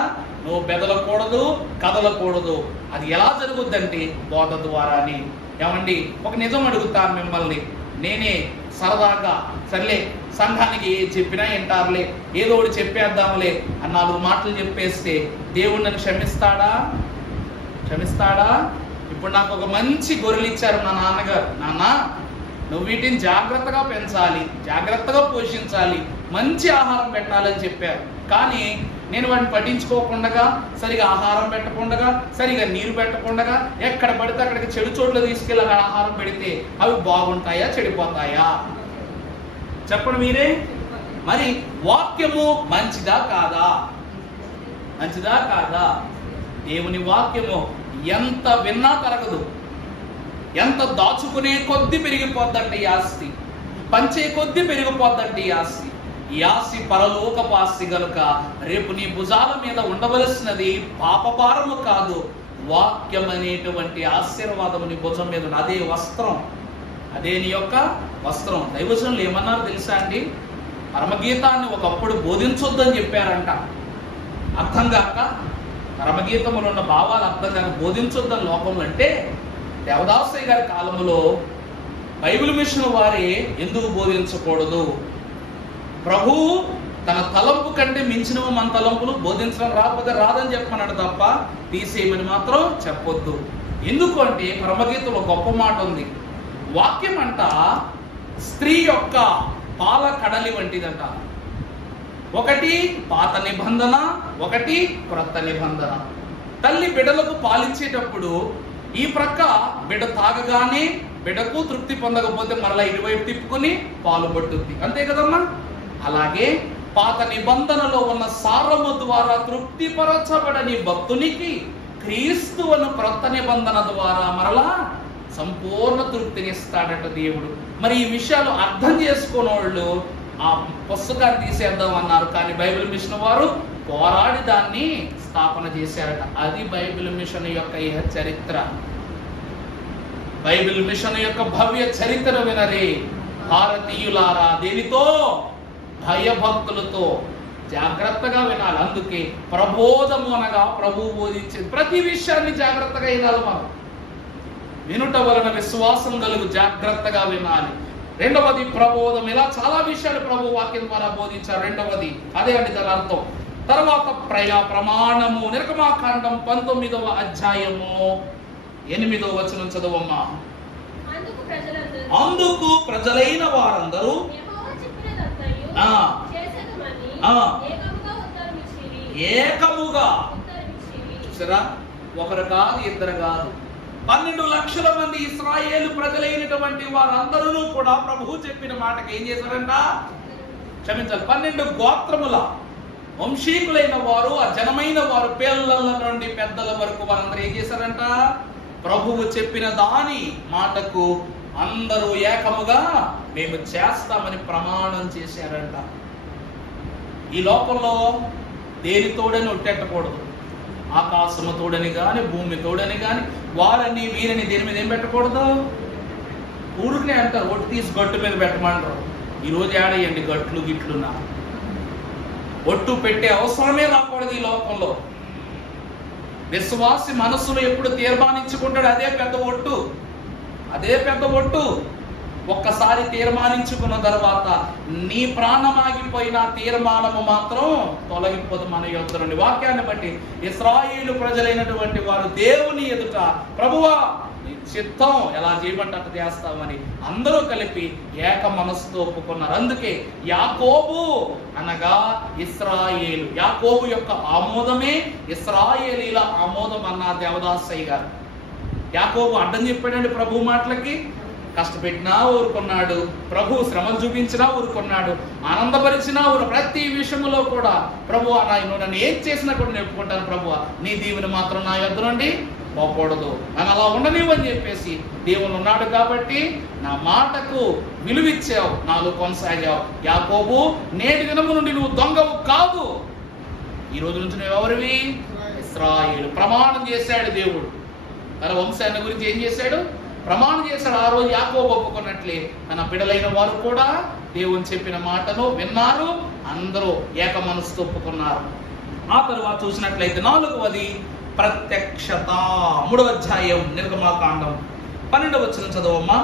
నువ్వు బెదలకూడదు, కదలకూడదు. అది ఎలా జరుగుద్దంటే బోధ ద్వారాని. ఏమండి, ఒక నిజం అడుగుతాను మిమ్మల్ని. నేనే సరదాగా సర్లే సంఘానికి చెప్పినా వింటారులే, ఏదో ఒకటి చెప్పేద్దాంలే అని 4 మాటలు చెప్పేస్తే దేవుడు నన్ను క్షమిస్తాడా? ఇప్పుడు నాకు ఒక మంచి గొర్రెలు ఇచ్చారు మా నాన్నగారు. నాన్న, నువ్వు వీటిని జాగ్రత్తగా పెంచాలి, జాగ్రత్తగా పోషించాలి, మంచి ఆహారం పెట్టాలని చెప్పారు. కానీ నేను వాటిని పట్టించుకోకుండా, సరిగా ఆహారం పెట్టకుండా, సరిగా నీరు పెట్టకుండా, ఎక్కడ పడితే అక్కడికి చెడు చోట్ల తీసుకెళ్ళి అక్కడ ఆహారం పెడితే అవి బాగుంటాయా, చెడిపోతాయా? చెప్పండి మీరే. మరి వాక్యము మంచిదా కాదా? మంచిదా కాదా? దేవుని వాక్యము ఎంత విన్నా తరగదు. ఎంత దాచుకునే కొద్ది పెరిగిపోద్దంటే ఈ ఆస్తి, పంచే కొద్ది పెరిగిపోద్దంటే ఈ ఆస్తి. ఈ ఆస్తి పరలోకపు ఆస్తి గనుక రేపు నీ భుజాల మీద ఉండవలసినది పాపభారము కాదు, వాక్యం అనేటువంటి ఆశీర్వాదము నీ భుజం మీద. అదే వస్త్రం, అదే నీ యొక్క వస్త్రం. దైవజనులు ఏమన్నారు తెలుసా అండి? పరమగీతాన్ని ఒకప్పుడు బోధించొద్దని చెప్పారంట. అర్థం కాక, పరమగీతములో ఉన్న భావాలు అర్థం కాక బోధించొద్దని లోకంలో అంటే, దేవదాసయ్య గారి కాలంలో బైబిల్ మిషన్ వారే ఎందుకు బోధించకూడదు? ప్రభువు తన తలంపు కంటే మించినవి మన తలంపులు బోధించడం రాకపోతే రాదని చెప్పమన్నాడు తప్ప తీసేయమని మాత్రం చెప్పొద్దు. ఎందుకు అంటే పరమగీతంలో గొప్ప మాట ఉంది. వాక్యం అంట స్త్రీ యొక్క పాల కడలి వంటిదంట. ఒకటి పాత నిబంధన, ఒకటి క్రొత్త నిబంధన. తల్లి బిడ్డలకు పాలిచ్చేటప్పుడు ఈ ప్రక్క బిడ్డ తాగగానే బిడ్డకు తృప్తి పొందకపోతే మరలా ఇరువైపు తిప్పుకుని పాలు పట్టుద్ది, అంతే కదమ్మా? అలాగే పాత నిబంధనలో ఉన్న సారము ద్వారా తృప్తిపరచబడని భక్తునికి క్రీస్తువును క్రొత్త నిబంధన ద్వారా మరలా సంపూర్ణ తృప్తినిస్తాడట దేవుడు. మరి ఈ విషయాలు అర్థం చేసుకోని వాళ్ళు ఆ పుస్తకాన్ని తీసేద్దాం అన్నారు. కానీ బైబిల్ మిషన్ వారు పోరాడి దాన్ని స్థాపన చేశారట. అది బైబిల్ మిషన్ యొక్క చరిత్ర. బైబిల్ మిషన్ యొక్క భవ్య చరిత్ర వినరే భారతీయులారా. దేనితో? భయభక్తులతో జాగ్రత్తగా వినాలి. అందుకే ప్రబోధము అనగా ప్రభువు బోధించే ప్రతి విషయాన్ని జాగ్రత్తగా వినాలి. మనం వినుట వలన విశ్వాసం కలుగు, జాగ్రత్తగా వినాలి. రెండవది ప్రబోధం. ఇలా చాలా విషయాలు ప్రభు వాక్యం ద్వారా బోధించారు. రెండవది అదే అండి దాని అర్థం. తర్వాత ప్రమాణము. నిర్గమాకాండం 19వ అధ్యాయము 8వ వచనం చదవమ్మా. అందుకు ప్రజలైన వారందరూ ఏకముగా, చూసారా, ఒకరు కాదు ఇద్దరు కాదు, 12 లక్షల మంది ఇశ్రాయేలు ప్రజలైనటువంటి వారందరూ కూడా ప్రభువు చెప్పిన మాటకి ఏం చేశారంట? క్షమించాలి, 12 గోత్రముల వంశీకులైన వారు, ఆ జనమైన వారు, పిల్లల నుండి పెద్దల వరకు వారందరూ ఏం చేశారంట? ప్రభువు చెప్పిన దాని మాటకు అందరూ ఏకముగా మేము చేస్తామని ప్రమాణం చేశారంట. ఈ లోకంలో దేని తోడని ఒట్టెట్టకూడదు. ఆకాశము తోడని గాని, భూమి తోడని గాని, వారని వీరని దేని మీద ఏం పెట్టకూడదు. ఊరినే అంటారు ఒట్టు తీసి గట్టు మీద పెట్టమంటారు. ఈరోజు ఏడయ్యండి గట్లు గిట్లున్నా. ఒట్టు పెట్టే అవసరమే రాకూడదు ఈ లోకంలో. విశ్వాసి మనస్సులో ఎప్పుడు తీర్మానించుకుంటాడు అదే పెద్ద ఒట్టు, అదే పెద్ద ఒట్టు. ఒక్కసారి తీర్మానించుకున్న తర్వాత నీ ప్రాణం ఆగిపోయిన తీర్మానము మాత్రం తొలగిపోదు మన యొద్ద నుండి. వాక్యాన్ని బట్టి ఇశ్రాయేలు ప్రజలైనటువంటి వారు దేవుని ఎదుట ప్రభువా నీ చిత్తం ఎలా చేయమంటే అట్లా చేస్తామని అందరూ కలిపి ఏక మనస్సుతో ఒప్పుకున్నారు. అందుకే యాకోబు అనగా ఇశ్రాయేలు. యాకోబు యొక్క ఆమోదమే ఇశ్రాయేలీల ఆమోదం అన్న దేవదాసయ్య గారు. యాకోబు అడ్డం చెప్పాడండి ప్రభు మాటలకి. కష్టపెట్టినా ఊరుకున్నాడు, ప్రభు శ్రమలు చూపించినా ఊరుకున్నాడు, ఆనందపరిచినా ప్రతి విషయంలో కూడా ప్రభు నన్ను ఏం చేసినా కూడా నేర్పుకుంటాను ప్రభు, నీ దీవెని మాత్రం నా యొద్ద నుండి పోకూడదు, నన్ను అలా ఉండనివ్వని చెప్పేసి దేవుడు ఉన్నాడు కాబట్టి నా మాటకు విలువిచ్చావు, నాలో కొనసాగావు. యాకోబు, నేటి దినము నుండి నువ్వు దొంగవు కాదు, ఈ రోజు నుంచి నువ్వు ఎవరివి? ఇశ్రాయేలు. ప్రమాణం చేశాడు దేవుడు. తన వంశాన్ని గురించి ఏం చేశాడు? ప్రమాణం చేశాడు. ఆ రోజు యాకోబు ఒప్పుకున్నట్లే తన బిడ్డలైన వారు కూడా దేవుని చెప్పిన మాటను విన్నారు, అందరూ ఏక మనసుతో ఒప్పుకున్నారు. ఆ తరువాత చూసినట్లయితే 4వది ప్రత్యక్షత. 3వ అధ్యాయం నిర్గమాకాండం 12వ వచనం చదవమ్మా.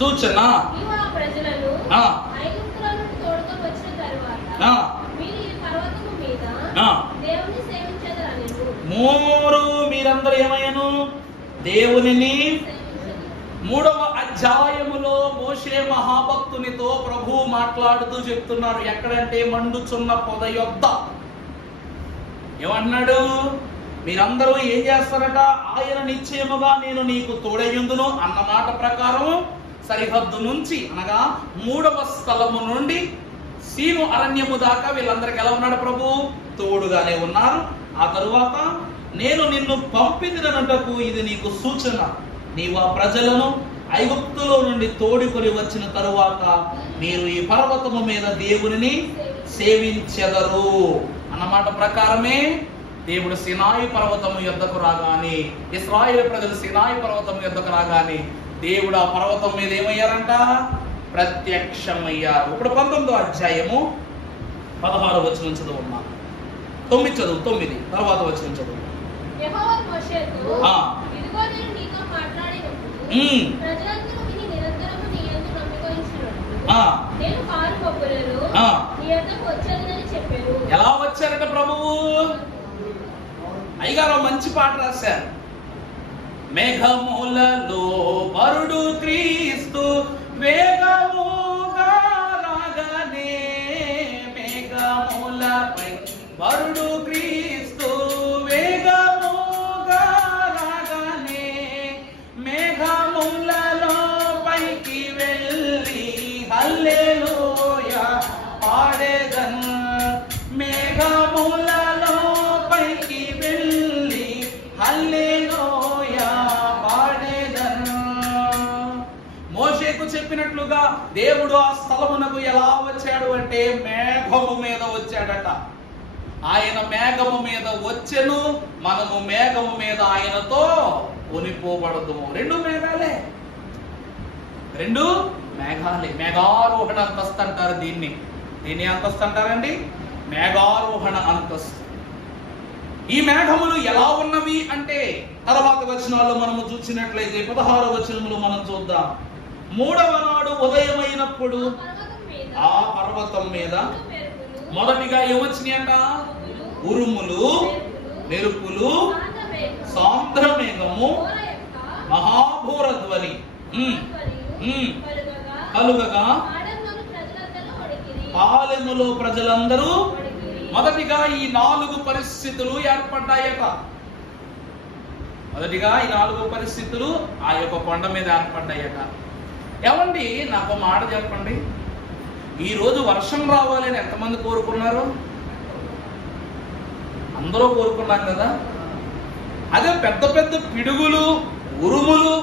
సూచన. మీరందరూ ఏమయ్యాను? దేవునిని. 3వ అధ్యాయములో మోషే మహాభక్తునితో ప్రభు మాట్లాడుతూ చెప్తున్నారు. ఎక్కడంటే మండుచున్న పొద యొద్ద ఏమన్నాడు? మీరందరూ ఏం చేస్తారట? ఆయన నిశ్చయముగా నేను నీకు తోడయ్యుందును అన్న మాట ప్రకారం సరిహద్దు నుంచి అనగా 3వ స్థలము నుండి సీను అరణ్యము దాకా వీళ్ళందరికీ ఎలా ఉన్నాడు ప్రభు? తోడుగానే ఉన్నారు. ఆ తరువాత నేను నిన్ను పంపినటకు ఇది నీకు సూచన, నీవు ఆ ప్రజలను ఐగుప్తులో నుండి తోడుకొని వచ్చిన తరువాత మీరు ఈ పర్వతము మీద దేవునిని సేవించెదరు అన్నమాట ప్రకారమే దేవుడు సినాయి పర్వతము యొద్దకు రాగానే, ఇశ్రాయేలు ప్రజలు సినాయి పర్వతం యొద్దకు రాగానే దేవుడు ఆ పర్వతం మీద ఏమయ్యారంట? ప్రత్యక్షమయ్యారు. ఇప్పుడు 19వ అధ్యాయము 16వ వచనం చదువున్నా. 9 చదువు, 9 తర్వాత వచనం చదువు. ఎలా వచ్చారట ప్రభువు? అయ్యగారు మంచి పాట రాశారు. మేఘములలో వరుడు క్రీస్తు వేగముగా రాగానే, మేఘములపై వరుడు క్రీస్తు వేగముగా రాగానే, మేఘములలో పైకి వెళ్ళి హల్లెలూయా పాడేదన్. మేఘములలో పైకి వెళ్ళి హల్లెలూయా పాడేదన్. మోషేకు చెప్పినట్లుగా దేవుడు ఆ స్థలమునకు ఎలా వచ్చాడు అంటే మేఘము మీద వచ్చాడట. ఆయన మేఘము మీద వచ్చెను, మనము మేఘము మీద ఆయనతో కొనిపోబడదుము. రెండు మేఘాలే. మేఘారోహణ అంతస్తు అంటారు దీన్ని. దీన్ని అంతస్తు అంటారండి, మేఘారోహణ అంతస్తు. ఈ మేఘములు ఎలా ఉన్నవి అంటే తర్వాత వచనాల్లో మనము చూసినట్లయితే 16వ వచనంలో మనం చూద్దాం. 3వ నాడు ఉదయమైనప్పుడు ఆ పర్వతం మీద మొదటిగా ఏమొచ్చినాయంట? ఉరుములు, మెరుపులు, సాంద్రమేఘము, మహాభూరధ్వని కలుగగా పాలెములో ప్రజలందరూ. మొదటిగా ఈ 4 పరిస్థితులు ఏర్పడ్డాయట. మొదటిగా ఈ 4 పరిస్థితులు ఆ యొక్క కొండ మీద ఏర్పడ్డాయట. ఏమండి, నాకు మాట చెప్పండి, ఈ రోజు వర్షం రావాలని ఎంతమంది కోరుకున్నారు? అందరూ కోరుకున్నాం కదా. అదే పెద్ద పెద్ద పిడుగులు, ఉరుములు,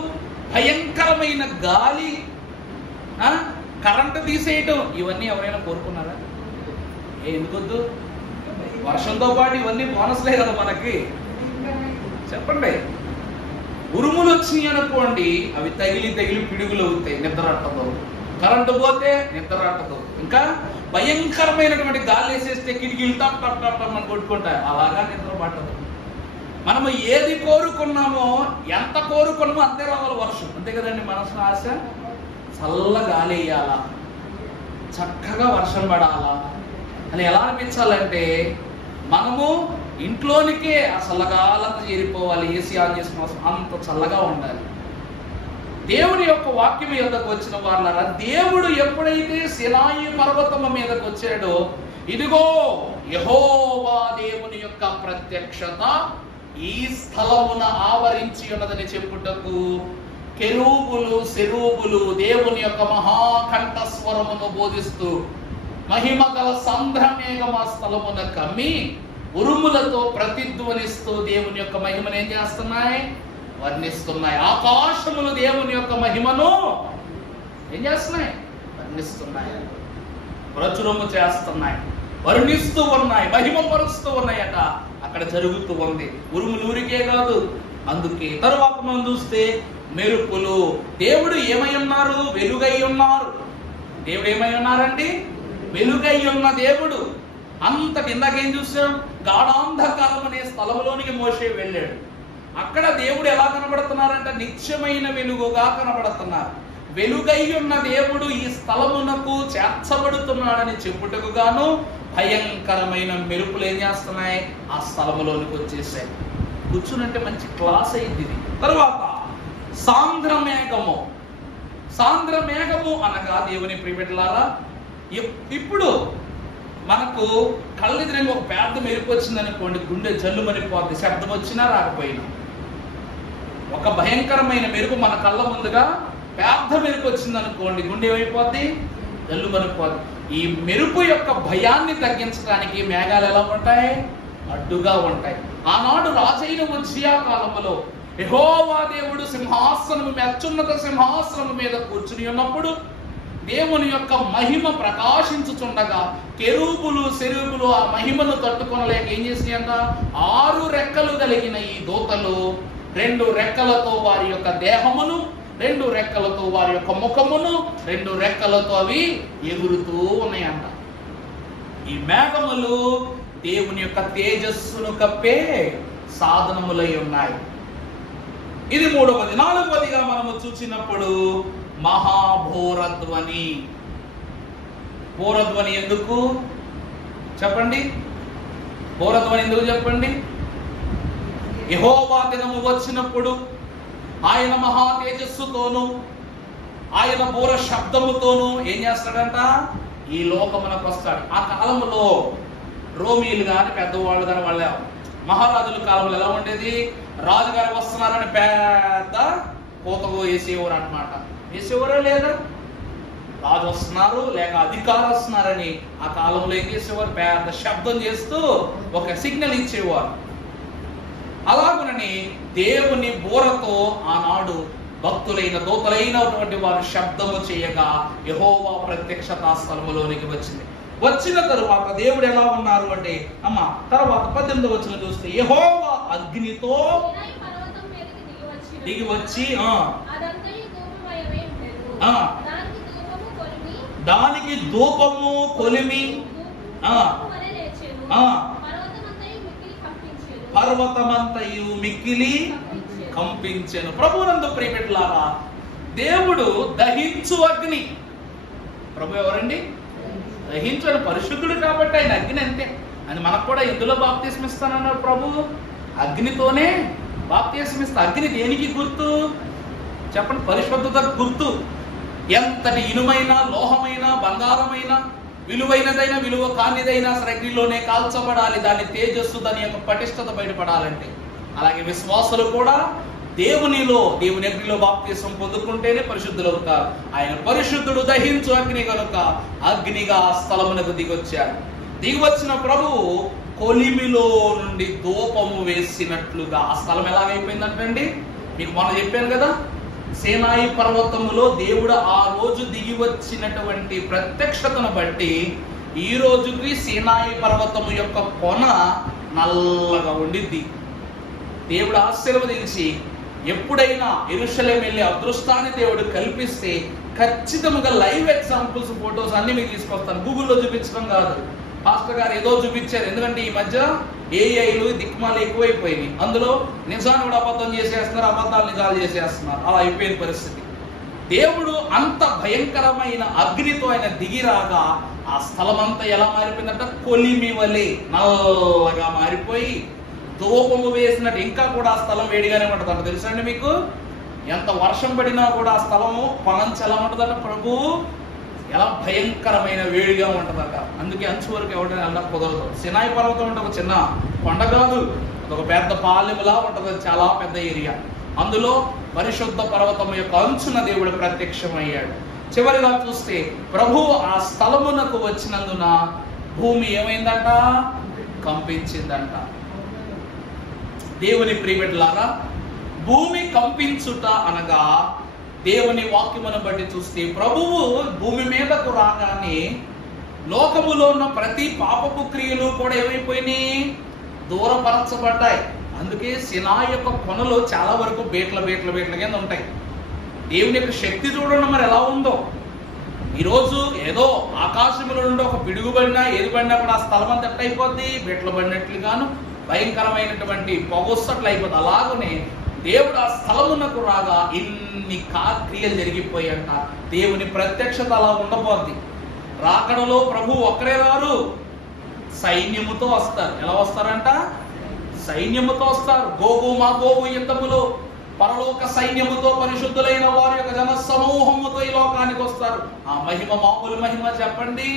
భయంకరమైన గాలి, కరెంటు తీసేయటం, ఇవన్నీ ఎవరైనా కోరుకున్నారా? ఎందుకొద్దు? వర్షంతో పాటు ఇవన్నీ బోనస్లే కదా మనకి. చెప్పండి. ఉరుములు వచ్చినాయి అనుకోండి, అవి తగిలి పిడుగులు అవుతాయి, నిద్ర అట్టదు. కరెంటు పోతే నిద్ర అట్టదు. ఇంకా భయంకరమైనటువంటి గాలి వేసేస్తే కిటికీలు టప్ టప్ టప్ టప్ అని కొట్టుకుంటాయి. అలాగా నిద్ర పట్టదు. మనము ఏది కోరుకున్నామో, ఎంత కోరుకున్నామో అంతే రావాలి వర్షం. అంతే కదండి మనసులో ఆశ. చల్ల గాలి వేయాలా, చక్కగా వర్షం పడాలా అని ఎలా అనిపించాలంటే మనము ఇంట్లోనికే ఆ చల్లగాలంతా చేరిపోవాలి. ఏసీ ఆన్ చేసుకున్న అంత చల్లగా ఉండాలి. దేవుడి యొక్క వాక్యం మీదకు వచ్చిన వాళ్ళారా, దేవుడు ఎప్పుడైతే సినాయి పర్వతము మీదకు వచ్చాడో, ఇదిగో యెహోవా దేవుని యొక్క ప్రత్యక్షత ఈ స్థలమున ఆవరించి ఉన్నదని చెప్పుటకు కెరూబులు, సెరూబులు దేవుని యొక్క మహాకంఠస్వరమును బోధిస్తూ మహిమ గల సంద్రమేఘం ఆ స్థలమున కమ్మి ఉరుములతో ప్రతిధ్వనిస్తూ దేవుని యొక్క మహిమను ఏం చేస్తున్నాయి? వర్ణిస్తున్నాయి. ఆకాశములు దేవుని యొక్క మహిమను ఏం చేస్తున్నాయి? వర్ణిస్తున్నాయి, ప్రచురము చేస్తున్నాయి, వర్ణిస్తూ ఉన్నాయి, మహిమపరుస్తూ ఉన్నాయట. అక్కడ జరుగుతూ ఉంది. ఉరుములు ఊరికే కాదు. అందుకే తరువాత మనం చూస్తే మెరుపులు. దేవుడు ఏమై ఉన్నారు? వెలుగై ఉన్నారు. దేవుడు ఏమై ఉన్నారండి? వెలుగై ఉన్న దేవుడు. అంతటి ఇందాకేం చూసాం? గాఢాంధకారం అనే స్థలంలోనికి మోషే వెళ్ళాడు. అక్కడ దేవుడు ఎలా కనబడుతున్నారంటే నిత్యమైన వెలుగుగా కనబడుతున్నారు. వెలుగై ఉన్న దేవుడు ఈ స్థలమునకు చేర్చబడుతున్నాడని చెప్పుటకు గాను భయంకరమైన మెరుపులు ఏం చేస్తున్నాయి? ఆ స్థలములోనికి వచ్చేసాయి. కూర్చునంటే మంచి క్లాస్ అయింది ఇది. తరువాత సాంద్రమేఘము. సాంద్రమేఘము అనగా దేవుని ప్రియబిడ్డలారా, ఇప్పుడు మనకు కళ్ళెదిరంగా ఒక పెద్ద మెరుపు వచ్చింది అనుకోండి, గుండె జల్లుమనిపోద్ది, శబ్దం వచ్చినా రాకపోయినా. ఒక భయంకరమైన మెరుపు మన కళ్ళ ముందుగా పెద్ద మెరుపు వచ్చింది అనుకోండి, గుండె ఏమైపోద్ది? జల్లుమనిపోద్ది. ఈ మెరుపు యొక్క భయాన్ని తగ్గించడానికి మేఘాలు ఎలా ఉంటాయి? అడ్డుగా ఉంటాయి. ఆనాడు రాజైన ఉజ్జియా కాలంలో యెహోవా దేవుడు సింహాసనము మీద, అత్యున్నత సింహాసనము మీద కూర్చుని ఉన్నప్పుడు దేవుని యొక్క మహిమ ప్రకాశించుచుండగా కెరూబులు, సెరూబులు ఆ మహిమను తట్టుకొనలేక ఏం చేసినాయంట? 6 రెక్కలు కలిగిన ఈ దూతలు 2 రెక్కలతో వారి యొక్క దేహమును, 2 రెక్కలతో వారి యొక్క ముఖమును, 2 రెక్కలతో అవి ఎగురుతూ ఉన్నాయంట. ఈ మేఘములు దేవుని యొక్క తేజస్సును కప్పే సాధనములై ఉన్నాయి. ఇది 3వది. 4వదిగా మనము చూసినప్పుడు మహాభూరధ్వని. భూరధ్వని ఎందుకు చెప్పండి? భూరధ్వని ఎందుకు చెప్పండి? యెహోవా దినము వచ్చినప్పుడు ఆయన మహా తేజస్సుతోను ఆయన బూర శబ్దముతోను ఏం చేస్తాడంట? ఈ లోకమునకు వస్తాడు. ఆ కాలంలో రోమీలు కానీ పెద్దవాళ్ళు కానీ వాళ్ళ మహారాజుల కాలంలో ఎలా ఉండేది? రాజుగారు వస్తున్నారని పెద్ద కోతకు వేసేవారు అనమాట. వేసేవారే లేదా? రాజు వస్తున్నారు లేక అధికారులు వస్తున్నారని ఆ కాలంలో ఏం చేసేవారు? పెద్ద శబ్దం చేస్తూ ఒక సిగ్నల్ ఇచ్చేవారు. అలాగునని దేవుని బూరతో ఆనాడు భక్తులైన దూతలైనటువంటి వారు శబ్దము చేయగా యెహోవా ప్రత్యక్షత స్థలములోనికి వచ్చింది. వచ్చిన తరువాత దేవుడు ఎలా ఉన్నారు అంటే తర్వాత 18వ వచనం చూస్తే యెహోవా అగ్నితో దిగి వచ్చి దానికి ధూపము కొలిమి పర్వతమంతయు మిక్కిలి కంపించెను. ప్రభువునందు ప్రియబిడ్డలారా, దేవుడు దహించు అగ్ని. ప్రభు ఎవరండి? దహించు పరిశుద్ధుడు కాబట్టి ఆయన అగ్ని అంతే. అని మనకు కూడా ఇందులో బాప్తిస్మం ఇస్తానన్నారు ప్రభు. అగ్నితోనే బాప్తిస్మం ఇస్తా. అగ్ని దేనికి గుర్తు చెప్పండి? పరిశుద్ధతకు గుర్తు. ఎంతటి ఇనుమైన, లోహమైన, బంగారమైన, విలువైనదైనా విలువ కానిదైనా సరే అగ్నిలోనే కాల్చబడాలి. దాని తేజస్సు, దాని యొక్క పటిష్టత బయటపడాలంటే. అలాగే విశ్వాసులు కూడా దేవునిలో, దేవుని అగ్నిలో బాప్తిస్మం పొందుకుంటేనే పరిశుద్ధులు అవుతారు. ఆయన పరిశుద్ధుడు, దహించు అగ్ని కనుక అగ్నిగా స్థలమునకు దిగొచ్చాడు. దిగివచ్చిన ప్రభువు కొలిమిలో నుండి ధూపము వేసినట్లుగా ఆ స్థలం ఎలాగైపోయిందంటండి? మీకు మొన్న చెప్పాను కదా, సీనాయి పర్వతములో దేవుడు ఆ రోజు దిగి వచ్చినటువంటి ప్రత్యక్షతను బట్టి ఈ రోజుకి సీనాయి పర్వతము యొక్క కొన నల్లగా ఉండిద్ది. దేవుడు ఆశీర్వదించి ఎప్పుడైనా యెరూషలేము వెళ్ళి అదృష్టాన్ని దేవుడు కల్పిస్తే ఖచ్చితంగా లైవ్ ఎగ్జాంపుల్స్, ఫొటోస్ అన్ని మీకు తీసుకొస్తాను. గూగుల్లో చూపించడం కాదు, పాస్టర్ గారు ఏదో చూపించారు. ఎందుకంటే ఈ మధ్య ఏఐలు దిక్మాలు ఎక్కువైపోయినాయి. అందులో నిజాన్ని కూడా అబద్ధం చేసేస్తున్నారు, అబద్ధాలు నిజాలు చేసేస్తున్నారు. అలా అయిపోయిన పరిస్థితి. దేవుడు అంత భయంకరమైన అగ్నితో ఆయన దిగిరాగా ఆ స్థలం అంతా ఎలా మారిపోయిందంట? కొలిమి వలె నల్లగా మారిపోయి ధూపము వేసినట్టు. ఇంకా కూడా ఆ స్థలం వేడిగానే ఉంటుందంట. తెలుసా అండి మీకు? ఎంత వర్షం పడినా కూడా ఆ స్థలము పనంచి ఎలా ఉంటుందంట? ప్రభు ఎలా భయంకరమైన వేడిగా ఉంటుందట. అందుకే అంచు వరకు ఎవరైనా వెళ్ళడం కుదరదు. సినాయి పర్వతం అంటే ఒక చిన్న కొండ కాదు, ఒక పెద్ద పాలెములా ఉంటుంది. చాలా పెద్ద ఏరియా. అందులో పరిశుద్ధ పర్వతం యొక్క అంచున దేవుడు ప్రత్యక్షమయ్యాడు. చివరిగా చూస్తే ప్రభు ఆ స్థలమునకు వచ్చినందున భూమి ఏమైందంట? కంపించిందంట. దేవుని ప్రియబిడ్డలారా, భూమి కంపించుట అనగా దేవుని వాక్యమును బట్టి చూస్తే ప్రభువు భూమి మీదకు రాగానే లోకములో ఉన్న ప్రతి పాపపు క్రియలు కూడా ఏమైపోయినాయి? దూరపరచబడ్డాయి. అందుకే సినాయి యొక్క కొనలు చాలా వరకు బేట్ల కింద ఉంటాయి. దేవుని యొక్క శక్తి చూడండి మరి ఎలా ఉందో. ఈరోజు ఏదో ఆకాశంలో నుండి ఒక పిడుగు పడినా, ఏది పడినా కూడా ఆ స్థలం అంతా ఎట్లా అయిపోద్ది? బేట్లు పడినట్లుగాను భయంకరమైనటువంటి పొగొస్తట్లు అయిపోద్ది. అలాగనే దేవుడు ఆ స్థలమునకు రాగా ఇన్ని క్రియలు జరిగిపోయాయంట. దేవుని ప్రత్యక్షత అలా ఉండబోద్ది. రాకడలో ప్రభు ఒక్కరే రారు, సైన్యముతో వస్తారు. ఎలా వస్తారంట? సైన్యముతో వస్తారు. గోగు మాగోగు యుద్ధములో పరలోక సైన్యముతో పరిశుద్ధులైన వారి యొక్క జన సమూహముతో ఈ లోకానికి వస్తారు. ఆ మహిమ మామూలు మహిమ చెప్పండి?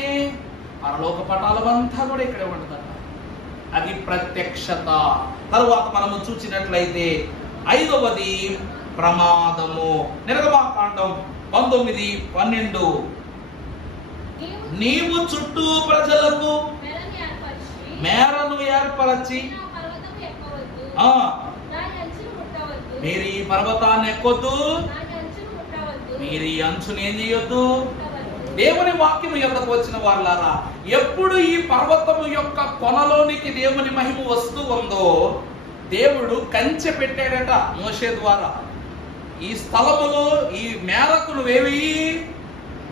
పరలోక పటాలమంతా కూడా ఇక్కడే ఉంటుందట. అది ప్రత్యక్షత. తరువాత మనము చూసినట్లయితే 5వది ప్రమాదము. నిర్గమాకాండం 19:12 నీవు చుట్టూ ప్రజలకు మేరను ఏర్పరచి మీరు ఈ పర్వతాన్ని ఎక్కొద్దు, మీరు ఈ అంచుని ఏం చేయొద్దు. దేవుని వాక్యము యొక్కకు వచ్చిన వాళ్ళారా, ఎప్పుడు ఈ పర్వతము యొక్క కొనలోనికి దేవుని మహిమ వస్తూ ఉందో దేవుడు కంచె పెట్టాడట మోషే ద్వారా. ఈ స్థలములో ఈ మేరకు నువ్వేవి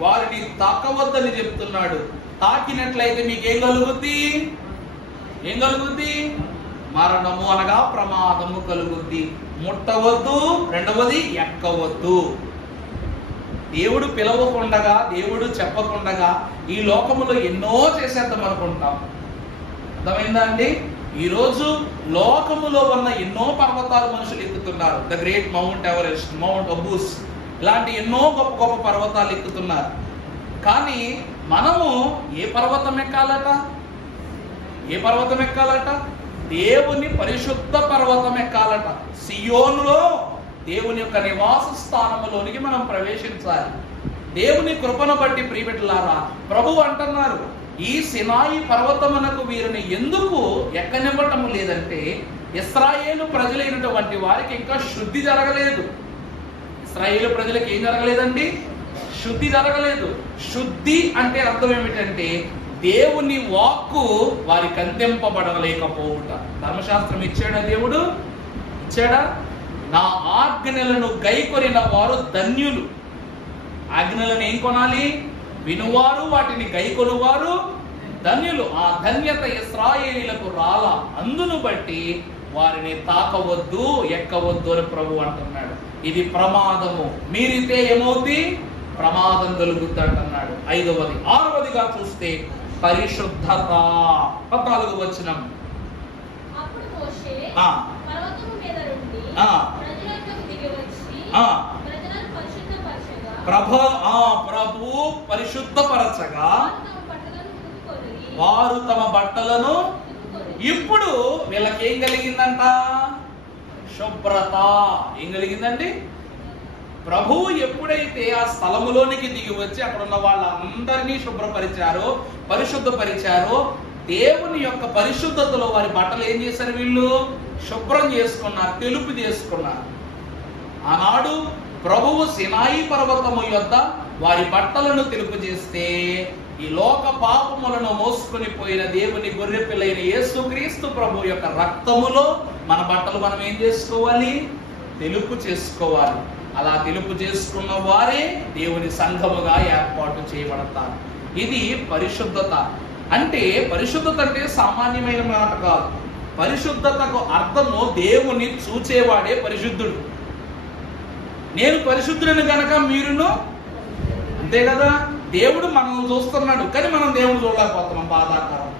వారిని తాకవద్దని చెప్తున్నాడు. తాకినట్లయితే మీకేం కలుగుద్ది? ఏం కలుగుద్ది? మరణము అనగా ప్రమాదము కలుగుద్ది. ముట్టవద్దు. రెండవది ఎక్కవద్దు. దేవుడు పిలవకుండగా, దేవుడు చెప్పకుండగా ఈ లోకములో ఎన్నో చేసేద్దాం అనుకుంటాం. అర్థమైందా అండి? ఈరోజు లోకములో ఉన్న ఎన్నో పర్వతాలు మనుషులు ఎక్కుతున్నారు. The great Mount Everest, Mount అబూస్, ఇలాంటి ఎన్నో గొప్ప గొప్ప పర్వతాలు ఎక్కుతున్నారు. కానీ మనము ఏ పర్వతం ఎక్కాలట? ఏ పర్వతం ఎక్కాలట? దేవుని పరిశుద్ధ పర్వతం ఎక్కాలట. సియోనులో దేవుని యొక్క నివాస స్థానములోనికి మనం ప్రవేశించాలి. దేవుని కృపను బట్టి ప్రియబిడ్డలారా, ప్రభువు అంటున్నారు, ఈ సినాయి పర్వతమునకు వీరిని ఎందుకు ఎక్కనివ్వటము లేదంటే ఇశ్రాయేలు ప్రజలైనటువంటి వారికి ఇంకా శుద్ధి జరగలేదు. ఇశ్రాయేలు ప్రజలకు ఏం జరగలేదండి? శుద్ధి జరగలేదు. శుద్ధి అంటే అర్థం ఏమిటంటే దేవుని వాక్కు వారికి అందింపబడలేకపోవుట. ధర్మశాస్త్రం ఇచ్చాడా దేవుడు? ఇచ్చాడా? నా ఆజ్ఞలను గైకొనిన వారు ధన్యులు. ఆజ్ఞలను ఏం కొనాలి? వినువారు, వాటిని గైకొనువారు ధన్యులు. ఆ ధన్యత ఇశ్రాయేలీలకు రాలా. అందును బట్టి వారిని తాకవద్దు, ఎక్కవద్దు అని ప్రభు అంటున్నాడు. ఇది ప్రమాదము. మీరితే ఏమవుతుంది? ప్రమాదం కలుగుద్ది అంటున్నాడు. 5వది. 6వదిగా చూస్తే పరిశుద్ధత. 14వ వచనం. ప్రభు పరిశుద్ధపరచగా వారు తమ బట్టలను. ఇప్పుడు వీళ్ళకి ఏం కలిగిందంట? శుభ్రత. ఏం కలిగిందండి? ప్రభువు ఎప్పుడైతే ఆ స్థలములోనికి దిగి వచ్చి అక్కడ ఉన్న వాళ్ళందరినీ శుభ్రపరిచారో, పరిశుద్ధపరిచారో, దేవుని యొక్క పరిశుద్ధతలో వారి బట్టలు ఏం చేశారు? వీళ్ళు శుభ్రం చేసుకున్నారు, తెలుపు చేసుకున్నారు. ఆనాడు ప్రభువు సినాయి పర్వతము యొద్ద వారి బట్టలను తెలుపు చేస్తే, ఈ లోక పాపములను మోసుకొని పోయిన దేవుని గొర్రె పిల్లైన యేసుక్రీస్తు ప్రభు యొక్క రక్తములో మన బట్టలు మనం ఏం చేసుకోవాలి? తెలుపు చేసుకోవాలి. అలా తెలుపు చేసుకున్న వారే దేవుని సంఘముగా ఏర్పాటు చేయబడతారు. ఇది పరిశుద్ధత. అంటే పరిశుద్ధత అంటే సామాన్యమైన మాట కాదు. పరిశుద్ధతకు అర్థము దేవుని చూచేవాడే పరిశుద్ధుడు. నేను పరిశుద్ధులను గనక మీరును అంతే కదా. దేవుడు మనల్ని చూస్తున్నాడు, కానీ మనం దేవుడు చూడలేకపోతున్నాం. బాధాకరం.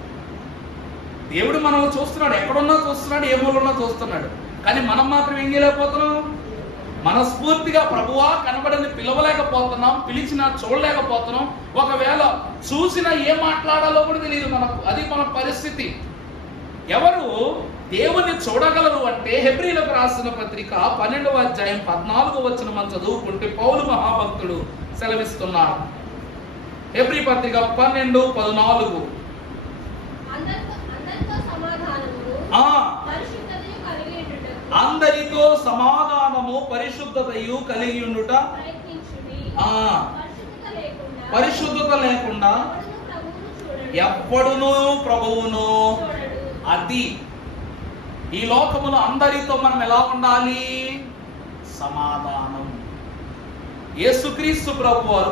దేవుడు మనల్ని చూస్తున్నాడు, ఎక్కడున్నా చూస్తున్నాడు, ఏ మూలన్నా చూస్తున్నాడు, కానీ మనం మాత్రం ఏం చేయలేకపోతున్నాం? మనస్ఫూర్తిగా ప్రభువా కనబడని పిలవలేకపోతున్నాం, పిలిచినా చూడలేకపోతున్నాం. ఒకవేళ చూసినా ఏం మాట్లాడాలో కూడా తెలియదు మనకు. అది మన పరిస్థితి. ఎవరు దేవుని చూడగలరు అంటే హెబ్రీలకు రాసిన పత్రిక 12వ అధ్యాయం 14వ వచనం మనం చదువుకుంటే పౌలు మహాభక్తుడు సెలవిస్తున్నాడు. హెబ్రీ పత్రిక 12:14. అందరితో సమాధానము పరిశుద్ధతయు కలిగి ఉండుట. పరిశుద్ధత లేకుండా ఎప్పుడును ప్రభువును. అది ఈ లోకములో అందరితో మనం ఎలా ఉండాలి? సమాధానం. యేసుక్రీస్తు ప్రభు వారు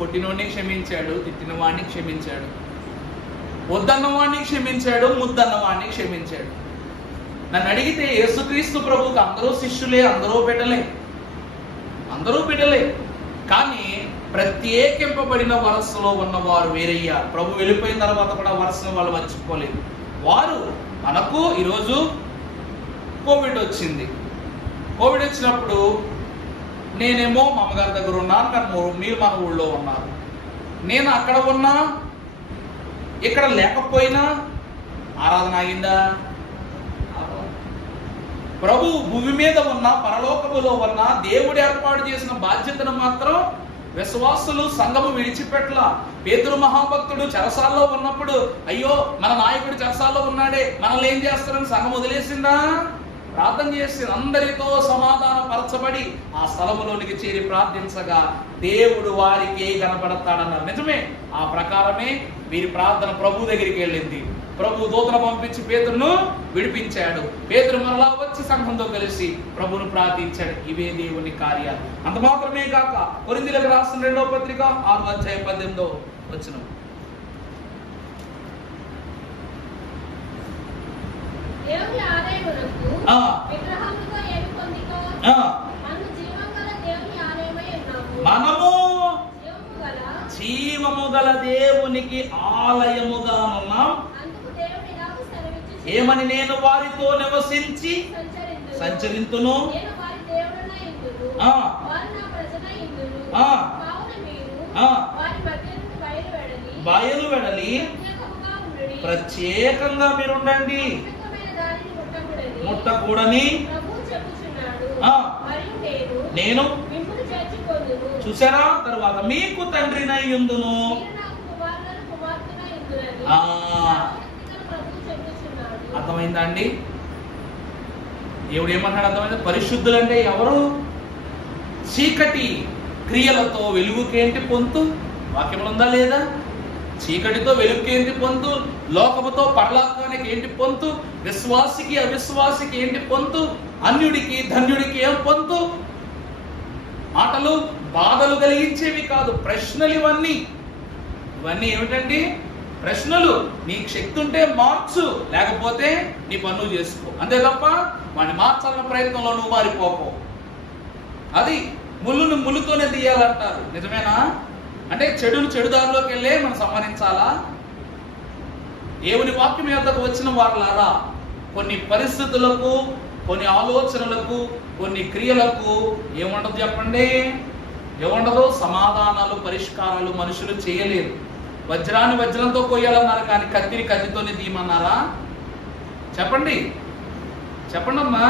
కొట్టినవాడిని క్షమించాడు, తిట్టినవాడిని క్షమించాడు, వద్దన్నవాడిని క్షమించాడు, ముద్దన్నవాడిని క్షమించాడు. నన్ను అడిగితే యేసుక్రీస్తు ప్రభువుకి అందరూ శిష్యులే, అందరూ బిడ్డలే. కానీ ప్రత్యేకింపబడిన వరసలో ఉన్నవారు వేరయ్యారు. ప్రభు వెళ్ళిపోయిన తర్వాత కూడా వరసను వాళ్ళు మర్చిపోలేదు. వారు మనకు ఈరోజు కోవిడ్ వచ్చింది. కోవిడ్ వచ్చినప్పుడు నేనేమో మా అమ్మగారి దగ్గర ఉన్నాను, కానీ మీరు మన ఊళ్ళో ఉన్నారు. నేను అక్కడ ఉన్నా, ఇక్కడ లేకపోయినా ఆరాధన ఆగిందా? ప్రభు భూమి మీద ఉన్న, పరలోకములో ఉన్న దేవుడు ఏర్పాటు చేసిన బాధ్యతను మాత్రం విశ్వాసులు సంఘము విడిచిపెట్ల. పేతురు మహాభక్తుడు చెరసాల్లో ఉన్నప్పుడు అయ్యో మన నాయకుడు చెరసాల్లో ఉన్నాడే, మనల్ని ఏం చేస్తారని సంఘం వదిలేసిందా? ప్రార్థన చేసి అందరితో సమాధాన పరచబడి ఆ స్థలములోనికి చేరి ప్రార్థించగా దేవుడు వారికి కనపడతాడన్నారు. నిజమే. ఆ ప్రకారమే వీరి ప్రార్థన ప్రభు దగ్గరికి వెళ్ళింది. ప్రభు దూతను పంపించి పేతురును విడిపించాడు. పేతురు మరలా వచ్చి సంఘంతో కలిసి ప్రభువును ప్రార్థించాడు. ఇవే దేవుని కార్యాలు. అంత మాత్రమే కాక కొరింథీయులకు రాసిన 2వ పత్రిక 6వ అధ్యాయం 18వ వచనం. మనము జీవము గల దేవునికి ఆలయముగా ఉన్నాం. ఏమని? నేను వారితో నివసించి సంచరింతును. బయలు వెడలి ప్రత్యేకంగా మీరుండండి, ముట్టకూడని. నేను చూసారా? తర్వాత మీకు తండ్రినై యుందును. అర్థమైందా అండి? దేవుడు ఏమన్నాడు? అర్థమైందా? పరిశుద్ధులు అంటే ఎవరు? చీకటి క్రియలతో వెలుగుకేంటి పొంతు? వాక్యంలో ఉందా లేదా? చీకటితో వెలుగుకేంటి పొంతు? లోకముతో పరలోకానికి ఏంటి పొంతు? విశ్వాసికి అవిశ్వాసికి ఏంటి పొంతు? అన్యుడికి ధన్యుడికి ఏం పొంతు? మాటలు బాధలు కలిగించేవి కాదు, ప్రశ్నలు ఇవన్నీ. ఇవన్నీ ఏమిటండి? ప్రశ్నలు. నీకు శక్తి ఉంటే మార్చు, లేకపోతే నీ పనులు చేసుకో, అంతే తప్ప వాడిని మార్చాలన్న ప్రయత్నంలో నువ్వు మారిపోకు. అది ముళ్ళును ముళ్ళుతోనే తీయాలంటారు, నిజమేనా? అంటే చెడును చెడుదారిలోకి వెళ్ళే మనం సంహరించాలా? దేవుని వాక్యం యొద్దకు వచ్చిన వారులారా, కొన్ని పరిస్థితులకు, కొన్ని ఆలోచనలకు, కొన్ని క్రియలకు ఏముండదు చెప్పండి? ఏముండదు? సమాధానాలు, పరిష్కారాలు మనుషులు చేయలేరు. వజ్రాన్ని వజ్రంతో కొయ్యాలన్నారు, కానీ కత్తిని కత్తితోనే తీయమన్నారా? చెప్పండి, చెప్పండి అమ్మా.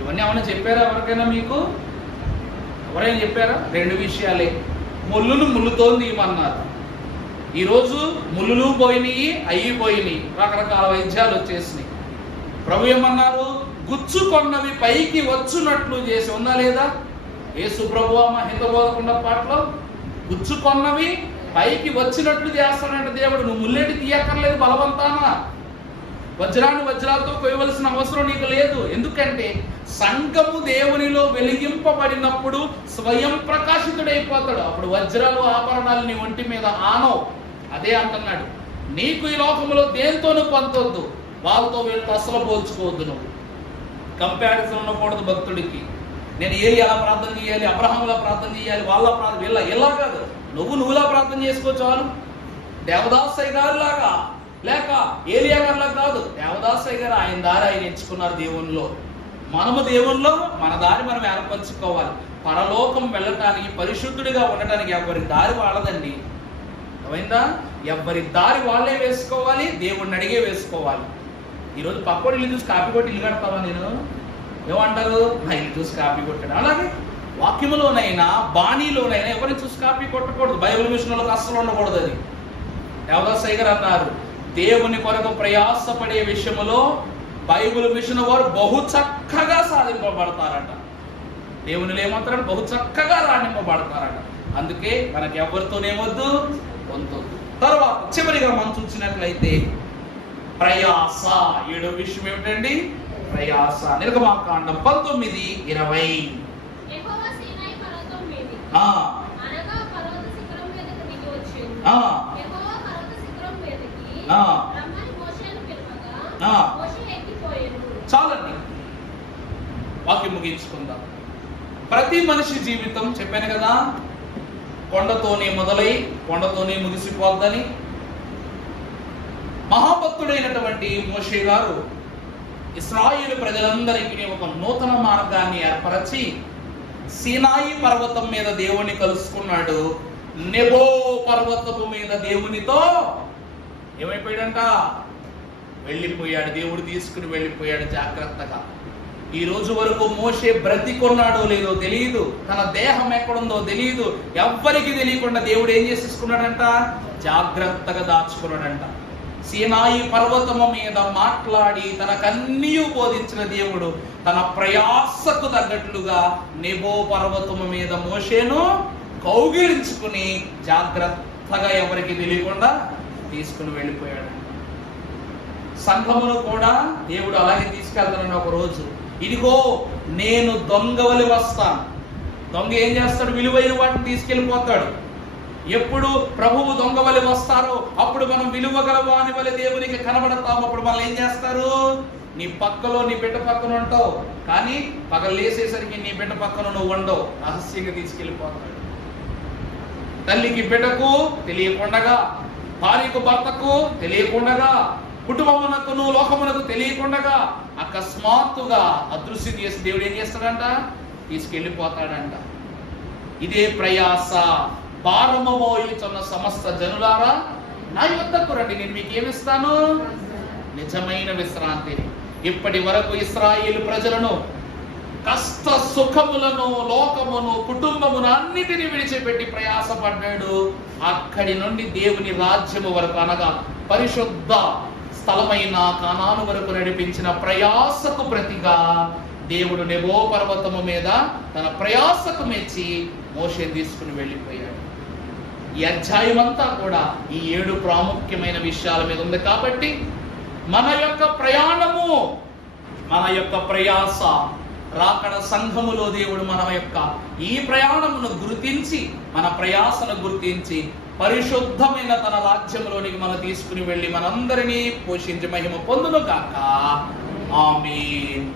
ఇవన్నీ ఏమైనా చెప్పారా ఎవరికైనా? మీకు ఎవరైనా చెప్పారా? రెండు విషయాలే. ముళ్ళును ముళ్ళుతో తీయమన్నారు. ఈరోజు ముళ్ళులు పోయినాయి, అయ్యి పోయినాయి, రకరకాల వైద్యాలు వచ్చేసినాయి. ప్రభు ఏమన్నారు? గుచ్చుకొన్నవి పైకి వచ్చునట్లు చేసి, ఉందా లేదా? యేసు ప్రభువా హిత బోధకుండా పాటలో గుచ్చుకొన్నవి పైకి వచ్చినట్లు చేస్తాడంటే దేవుడు. నువ్వు ముల్లెటి తీయక్కర్లేదు బలవంతానా. వజ్రాన్ని వజ్రాలతో కొయ్యవలసిన అవసరం నీకు లేదు. ఎందుకంటే సంఘము దేవునిలో వెలిగింపబడినప్పుడు స్వయం ప్రకాశితుడైపోతాడు. అప్పుడు వజ్రాలు ఆభరణాలు నీ ఒంటి మీద ఆనవు. అదే అంటున్నాడు, నీకు ఈ లోకంలో దేంతోనూ పొందొద్దు, వాళ్ళతో వీళ్ళతో అసలు పోల్చుకోవద్దు. నువ్వు కంపారిజన్ ఉండకూడదు భక్తుడికి. నేను ఏలియాలా ప్రార్థన చేయాలి, అబ్రహాములా ప్రార్థన చేయాలి, వాళ్ళ ప్రార్థన, వీళ్ళ ఇలా కాదు. నువ్వులా ప్రార్థన చేసుకో చాలు. దేవదాసయ్య గారు లాగా, లేక ఏలియా గారిలా కాదు. దేవదాసయ్య గారు ఆయన దారి ఆయన ఎంచుకున్నారు దేవునిలో. మనము దేవునిలో మన దారి మనం ఏర్పరచుకోవాలి. పరలోకం వెళ్ళటానికి, పరిశుద్ధుడిగా ఉండటానికి ఎవరి దారి వాళ్ళదండి. అర్థమైందా? ఎవరి దారి వాళ్ళే వేసుకోవాలి, దేవుడిని అడిగే వేసుకోవాలి. ఈరోజు పక్కోడి ఇల్లు చూసి కాపీ కొట్టి ఇల్లు కడతావా? నేను ఏమంటారు? నా ఇల్లు చూసి కాపీ కొట్టాడు. అలాగే వాక్యములోనైనా బాణీలోనైనా ఎవరిని చూసి కాపీ కొట్టకూడదు. బైబిల్ మిషన్లోకి అస్సలు ఉండకూడదు. అది దేవదాసయ్య గారు అన్నారు, దేవుని కొరకు ప్రయాసపడే విషయములో బైబిల్ మిషన్ వారు బహు చక్కగా సాధింపబడతారట. దేవునిలో ఏమంటారు? బహు చక్కగా రాణింపబడతారట. అందుకే మనకి ఎవరితోనేమొద్దు, పొందొద్దు. తర్వాత చివరిగా మనం చూసినట్లయితే ప్రయాస. ఏడో విషయం ఏమిటండి? ప్రయాస. నిర్గమాకాండం 19:20. చాలండి, వాక్యం ముగించుకుందాం. ప్రతి మనిషి జీవితం చెప్పాను కదా, కొండతోనే మొదలై కొండతోనే ముగిసిపోద్దని. మహాభక్తుడైనటువంటి మోషే గారు ఇశ్రాయేలు ప్రజలందరికీ ఒక నూతన మార్గాన్ని ఏర్పరచి సీనాయి పర్వతం మీద దేవుని కలుసుకున్నాడు. నెబో పర్వతము మీద దేవునితో ఏమైపోయాడంట? వెళ్ళిపోయాడు. దేవుడు తీసుకుని వెళ్ళిపోయాడు జాగ్రత్తగా. ఈ రోజు వరకు మోషే బ్రతికున్నాడో లేదో తెలియదు, తన దేహం ఎక్కడుందో తెలియదు, ఎవ్వరికి తెలియకుండా దేవుడు ఏం చేసేసుకున్నాడంట? జాగ్రత్తగా దాచుకున్నాడంట. సీనాయి పర్వతము మీద మాట్లాడి తనకన్నీ బోధించిన దేవుడు తన ప్రయాసకు తగ్గట్లుగా నెబో పర్వతము మీద మోషేను కౌగిలించుకుని జాగ్రత్తగా ఎవరికి తెలియకుండా తీసుకుని వెళ్ళిపోయాడు. సంఘమును కూడా దేవుడు అలాగే తీసుకెళ్తానని ఒక రోజు, ఇదిగో నేను దొంగవలి వస్తాను. దొంగ ఏం చేస్తాడు? విలువైన వాటిని తీసుకెళ్ళిపోతాడు. ఎప్పుడు ప్రభువు దొంగవలి వస్తారో అప్పుడు మనం విలువ గల వాని వలె దేవునికి కనబడతాము. అప్పుడు మనం ఏం చేస్తారు? నీ పక్కలో నీ బిడ్డ పక్కన ఉంటావు, కానీ పగలు లేసేసరికి నీ బిడ్డ పక్కన నువ్వు ఉండవు. రహస్యంగా తీసుకెళ్ళిపోతాడు. తల్లికి బిడ్డకు తెలియకుండగా, భార్యకు భర్తకు తెలియకుండగా, కుటుంబమునకును లోకమునకు తెలియకుండగా అకస్మాత్తుగా అదృశ్యం చేసి దేవుడు ఏం చేస్తాడంట? తీసుకెళ్ళిపోతాడంట. ఇదే ప్రయాస. భారము మోయుచున్న సమస్త జనులారా నా యొద్దకు రండి, నేను మీకు ఏమిస్తాను? నిజమైన విశ్రాంతిని. ఇప్పటి వరకు ఇశ్రాయేలు ప్రజలను కష్ట సుఖములను, లోకమును, కుటుంబమును అన్నిటినీ విడిచిపెట్టి ప్రయాసపడ్డాడు. అక్కడి నుండి దేవుని రాజ్యము వరకు, అనగా పరిశుద్ధ స్థలమైన కానాను వరకు నడిపించిన ప్రయాసకు ప్రతిగా దేవుడు నెబో పర్వతము మీద తన ప్రయాసకు మెచ్చి మోషే తీసుకుని వెళ్ళిపోయాడు. ఈ అధ్యాయం అంతా కూడా ఈ 7 ప్రాముఖ్యమైన విషయాల మీద ఉంది. కాబట్టి మన యొక్క ప్రయాణము, మన యొక్క ప్రయాస, రాకడ సంఘములో దేవుడు మన యొక్క ఈ ప్రయాణమును గుర్తించి, మన ప్రయాసను గుర్తించి పరిశుద్ధమైన తన రాజ్యంలోనికి మనం తీసుకుని వెళ్ళి మనందరినీ పోషించి మహిమ పొందును గాక. ఆమేన్.